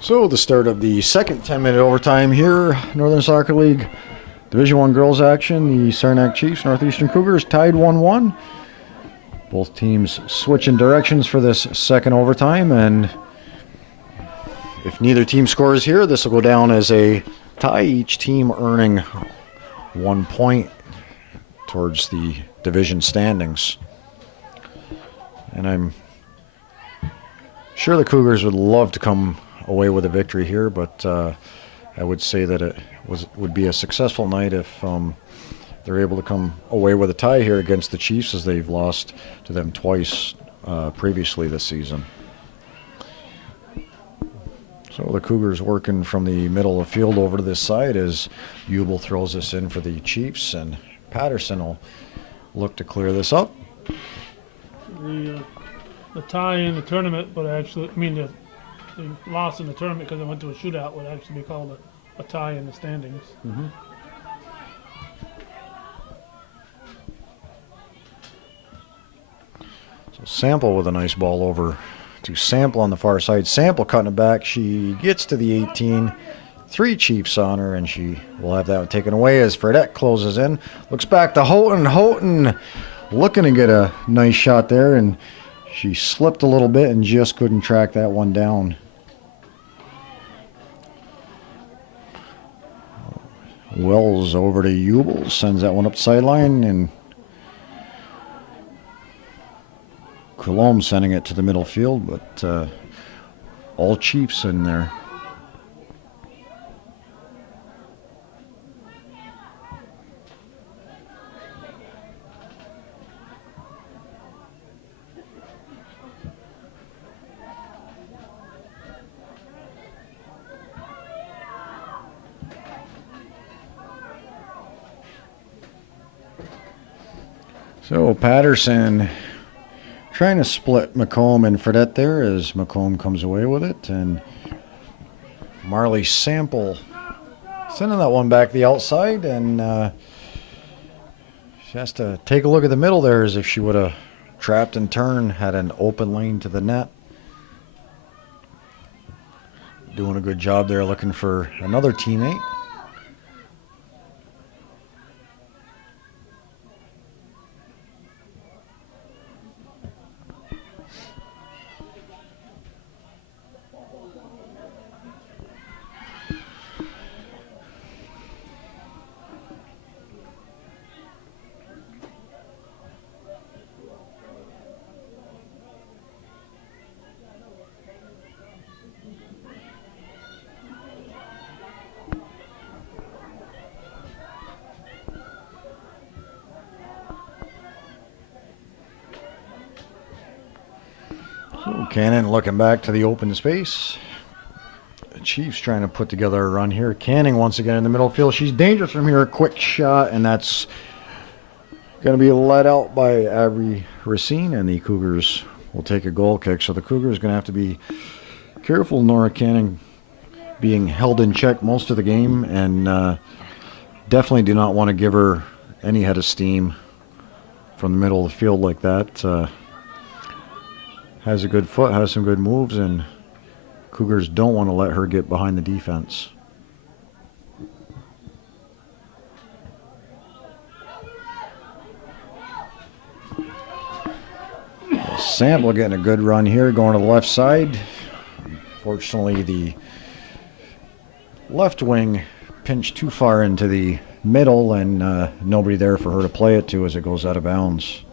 So the start of the second 10-minute overtime here, Northern Soccer League Division I girls action. The Saranac Chiefs, Northeastern Cougars tied 1-1. Both teams switching directions for this second overtime, and if neither team scores here, this will go down as a tie, each team earning 1 point towards the division standings. And I'm sure the Cougars would love to come away with a victory here, but I would say that it would be a successful night if they're able to come away with a tie here against the Chiefs, as they've lost to them twice previously this season. So the Cougars working from the middle of the field over to this side as Hubel throws this in for the Chiefs, and Patterson will look to clear this up. The tie in the tournament, but actually, the loss in the tournament because it went to a shootout would actually be called a tie in the standings. Mm-hmm. So Sample with a nice ball over to Sample on the far side. Sample cutting it back. She gets to the 18. 3 Chiefs on her, and she will have that one taken away as Fredette closes in. Looks back to Houghton. Houghton looking to get a nice shot there, and she slipped a little bit and just couldn't track that one down. Wells over to Hubel, sends that one up the sideline, and Coulombe sending it to the middle field, but all Chiefs in there. So Patterson trying to split McComb and Fredette there as McComb comes away with it, and Marley Sample sending that one back the outside, and she has to take a look at the middle there as if she would have trapped and turned, had an open lane to the net. Doing a good job there looking for another teammate. So Cannon looking back to the open space. The Chiefs trying to put together a run here. Canning once again in the middle field. She's dangerous from here. A quick shot, and that's going to be let out by Avery Racine, and the Cougars will take a goal kick. So the Cougars going to have to be careful. Nora Canning being held in check most of the game, and definitely do not want to give her any head of steam from the middle of the field like that. Has a good foot, has some good moves, and Cougars don't want to let her get behind the defense. Sample getting a good run here, going to the left side. Fortunately, the left wing pinched too far into the middle, and nobody there for her to play it to as it goes out of bounds.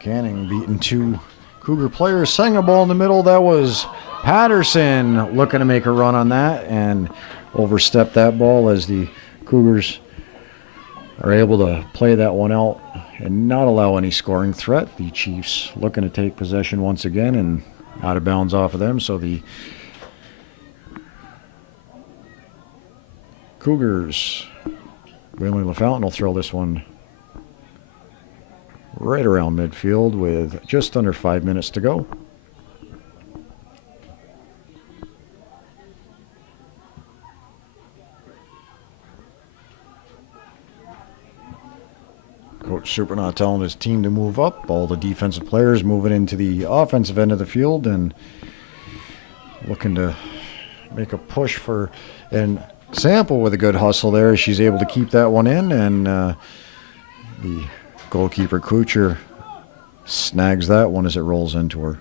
Canning beating 2 Cougar players, setting a ball in the middle. That was Patterson looking to make a run on that and overstepped that ball as the Cougars are able to play that one out and not allow any scoring threat. The Chiefs looking to take possession once again and out of bounds off of them. So the Cougars, Winley LaFountain will throw this one right around midfield with just under 5 minutes to go. Coach Supernaut telling his team to move up. All the defensive players moving into the offensive end of the field and looking to make a push for, and Sample with a good hustle there. She's able to keep that one in, and the goalkeeper Kucher snags that one as it rolls into her.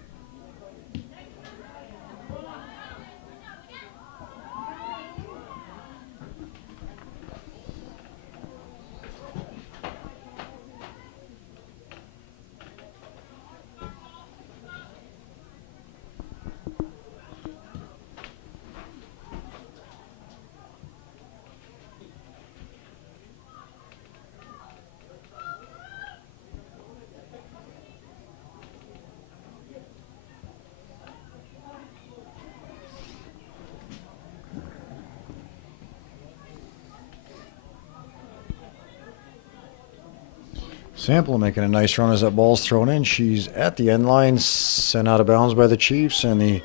Sample making a nice run as that ball's thrown in. She's at the end line, sent out of bounds by the Chiefs, and the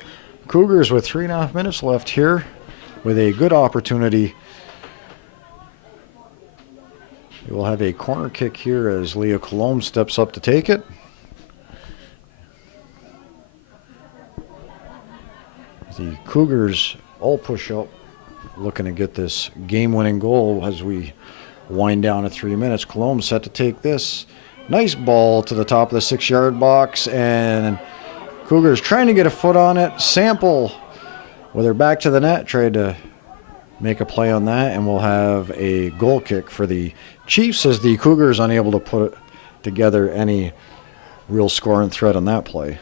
Cougars with 3.5 minutes left here with a good opportunity. We will have a corner kick here as Leah Colombe steps up to take it. The Cougars all push up, looking to get this game-winning goal as we wind down to 3 minutes. Colombe set to take this. Nice ball to the top of the 6-yard box, and Cougars trying to get a foot on it. Sample with her back to the net tried to make a play on that, and we'll have a goal kick for the Chiefs as the Cougars unable to put together any real scoring threat on that play.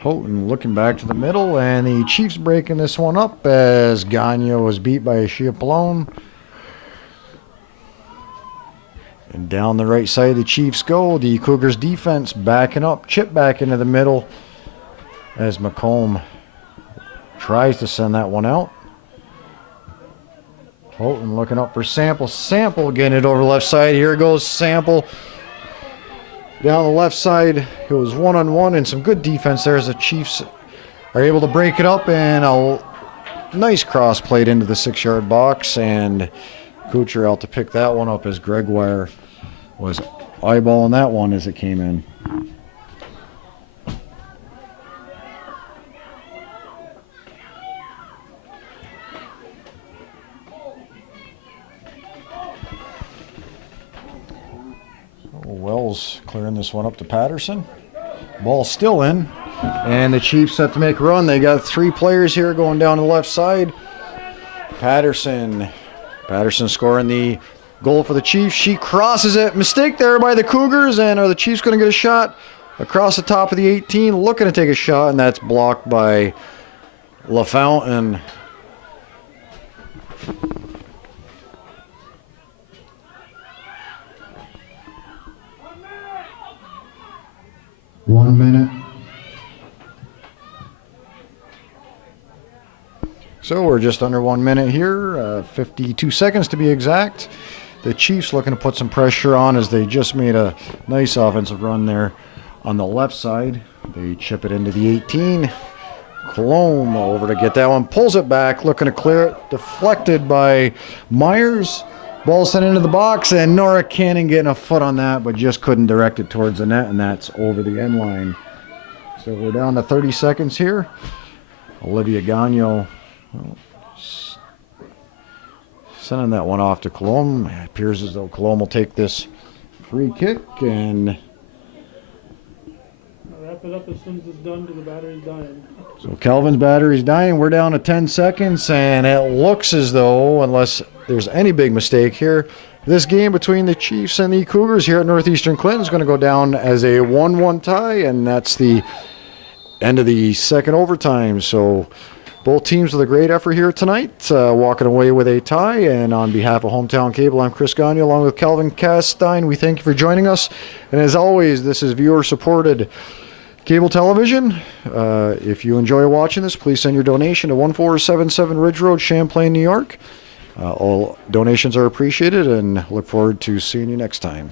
Houghton looking back to the middle, and the Chiefs breaking this one up as Gagnon was beat by Ashia Palone. And down the right side the Chiefs go. The Cougars defense backing up, chip back into the middle as McComb tries to send that one out. Houghton looking up for Sample. Sample getting it over left side. Here goes Sample. Down the left side, it was one-on-one and some good defense there as the Chiefs are able to break it up, and a nice cross played into the 6-yard box, and Kucher out to pick that one up as Gregoire was eyeballing that one as it came in. Wells clearing this one up to Patterson. Ball still in, and the Chiefs set to make a run. They got 3 players here going down the left side. Patterson scoring the goal for the Chiefs. She crosses it. Mistake there by the Cougars, and are the Chiefs going to get a shot across the top of the 18? Looking to take a shot, and that's blocked by LaFountain. 1 minute. So we're just under 1 minute here, 52 seconds to be exact. The Chiefs looking to put some pressure on as they just made a nice offensive run there on the left side. They chip it into the 18. Colombe over to get that one, pulls it back, looking to clear it, deflected by Myers. Ball sent into the box, and Nora Cannon getting a foot on that, but just couldn't direct it towards the net, and that's over the end line. So we're down to 30 seconds here. Olivia Gagnon sending that one off to Colombe. It appears as though Colombe will take this free kick, and I'll wrap it up as soon as it's done to the battery's dying. so Calvin's battery's dying. We're down to 10 seconds, and it looks as though, unless there's any big mistake here, this game between the Chiefs and the Cougars here at Northeastern Clinton is going to go down as a 1-1 tie, and that's the end of the second overtime. So both teams with a great effort here tonight, walking away with a tie. And on behalf of Hometown Cable, I'm Chris Gagnon along with Calvin Castine. We thank you for joining us. And as always, this is viewer-supported cable television. If you enjoy watching this, please send your donation to 1477 Ridge Road, Champlain, New York. All donations are appreciated, and look forward to seeing you next time.